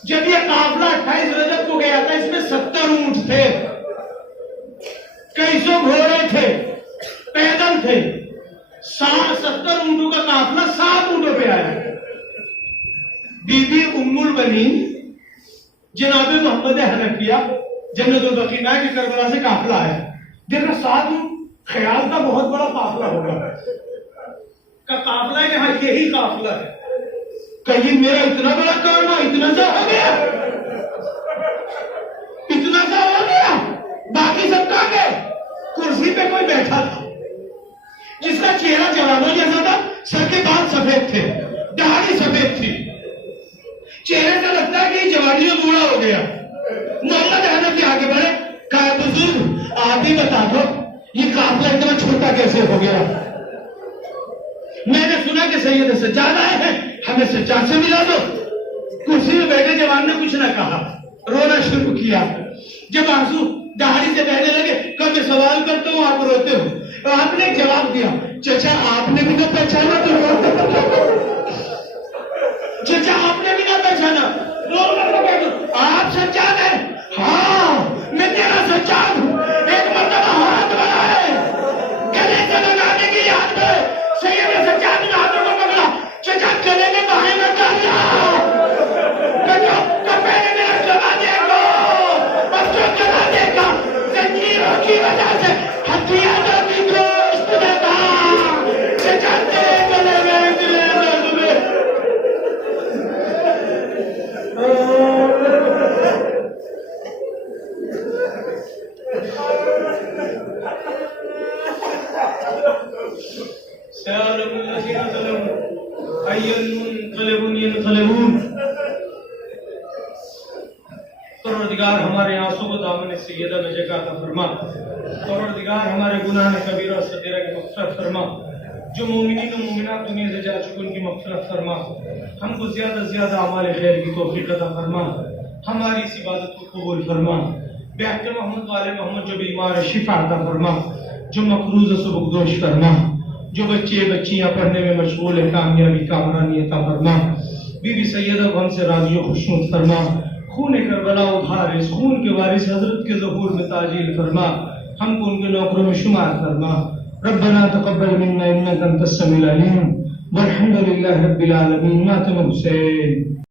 जब यह काफिला 28 रजब को गया था, इसमें 70 ऊंट थे, कई सौ घोड़े थे, पैदल थे। 70 ऊंटों का काफिला 7 ऊंटों पे आया। बीबी उम्मुल बनी जनाब मोहम्मद हनफिया जन्नतुल बकी में कि करबला से काफिला आया। देखा 7 ऊंट, ख्याल का बहुत बड़ा काफिला होगा। का काफिला यहाँ यही काफिला है। कहीं मेरा इतना बड़ा काम है, इतना सा हो गया, इतना सा हो गया। बाकी सब कहां गए? कुर्सी पे कोई बैठा था जिसका चेहरा जवानों जैसा था, सर के बाल सफेद थे, दाढ़ी सफेद थी, चेहरे से लगता है कि जवानी में बूढ़ा हो गया। मोहम्मद हनफी आगे बढ़े, कहा बुजुर्ग आप ही बता दो ये काफिला इतना छोटा कैसे हो गया? मैंने सुना कि सैयद सज्जाद आए हैं, हमें सज्जाद से मिला दो। कुर्सी में बैठे जवान ने कुछ ना कहा, रोना शुरू किया। जब आंसू दाढ़ी से बहने लगे, कब मैं सवाल करता हूँ आप रोते हो? तो आपने जवाब दिया, चचा आपने भी तो पहचाना तो रोते चचा आपने भी ना पहचाना, आप सज्जाद हैं? हाँ मैं तेरा सज्जाद हूं। एक मरतबा हाथ बढ़ाए, गले से लगाने की याद में सैयद सज्जाद ने हाथों को पकड़ा। चचा गले में बाहें न डालना, पहले मेरा जवाने को अब जो जवाने का जंजीरों की वजह से हथियारों की दोस्त देता चचा तेरे गले में परवरदिगार हमारे आंसू को दामन सैयदा में जगह का फरमा। परवरदिगार हमारे गुनाह कबीरा सगीरा की मग़फ़िरत फरमा। जो मोमिनीन और मोमिनात दुनिया से जा चुके उनकी मग़फ़िरत फरमा। हमको ज्यादा से ज्यादा अमाल खैर की तौफीक अता फरमा। हमारी इस इबादत को कबूल फरमा। बेहतर मोहम्मद वाले मोहम्मद जो बीमार है शिफा अता फरमा। जो मक़रूज़ है सुबुकदोश फरमा। जो बच्चे बच्चियां पढ़ने में मशगूल है कामयाबी कामरानी अता फरमा। बीबी सैयदा को हमसे राज़ी व खुशनुद फरमा। खून करबला उधार इस खून के वारिस हजरत के ज़हूर में ताजील फरमा। हमको उनके नौकरों में शुमार फरमा। रब्बना तक़ब्बल मिन्ना इन्नका अंतस समीउल अलीम वल्हम्दुलिल्लाहि रब्बिल आलमीन। मातम हुसैन।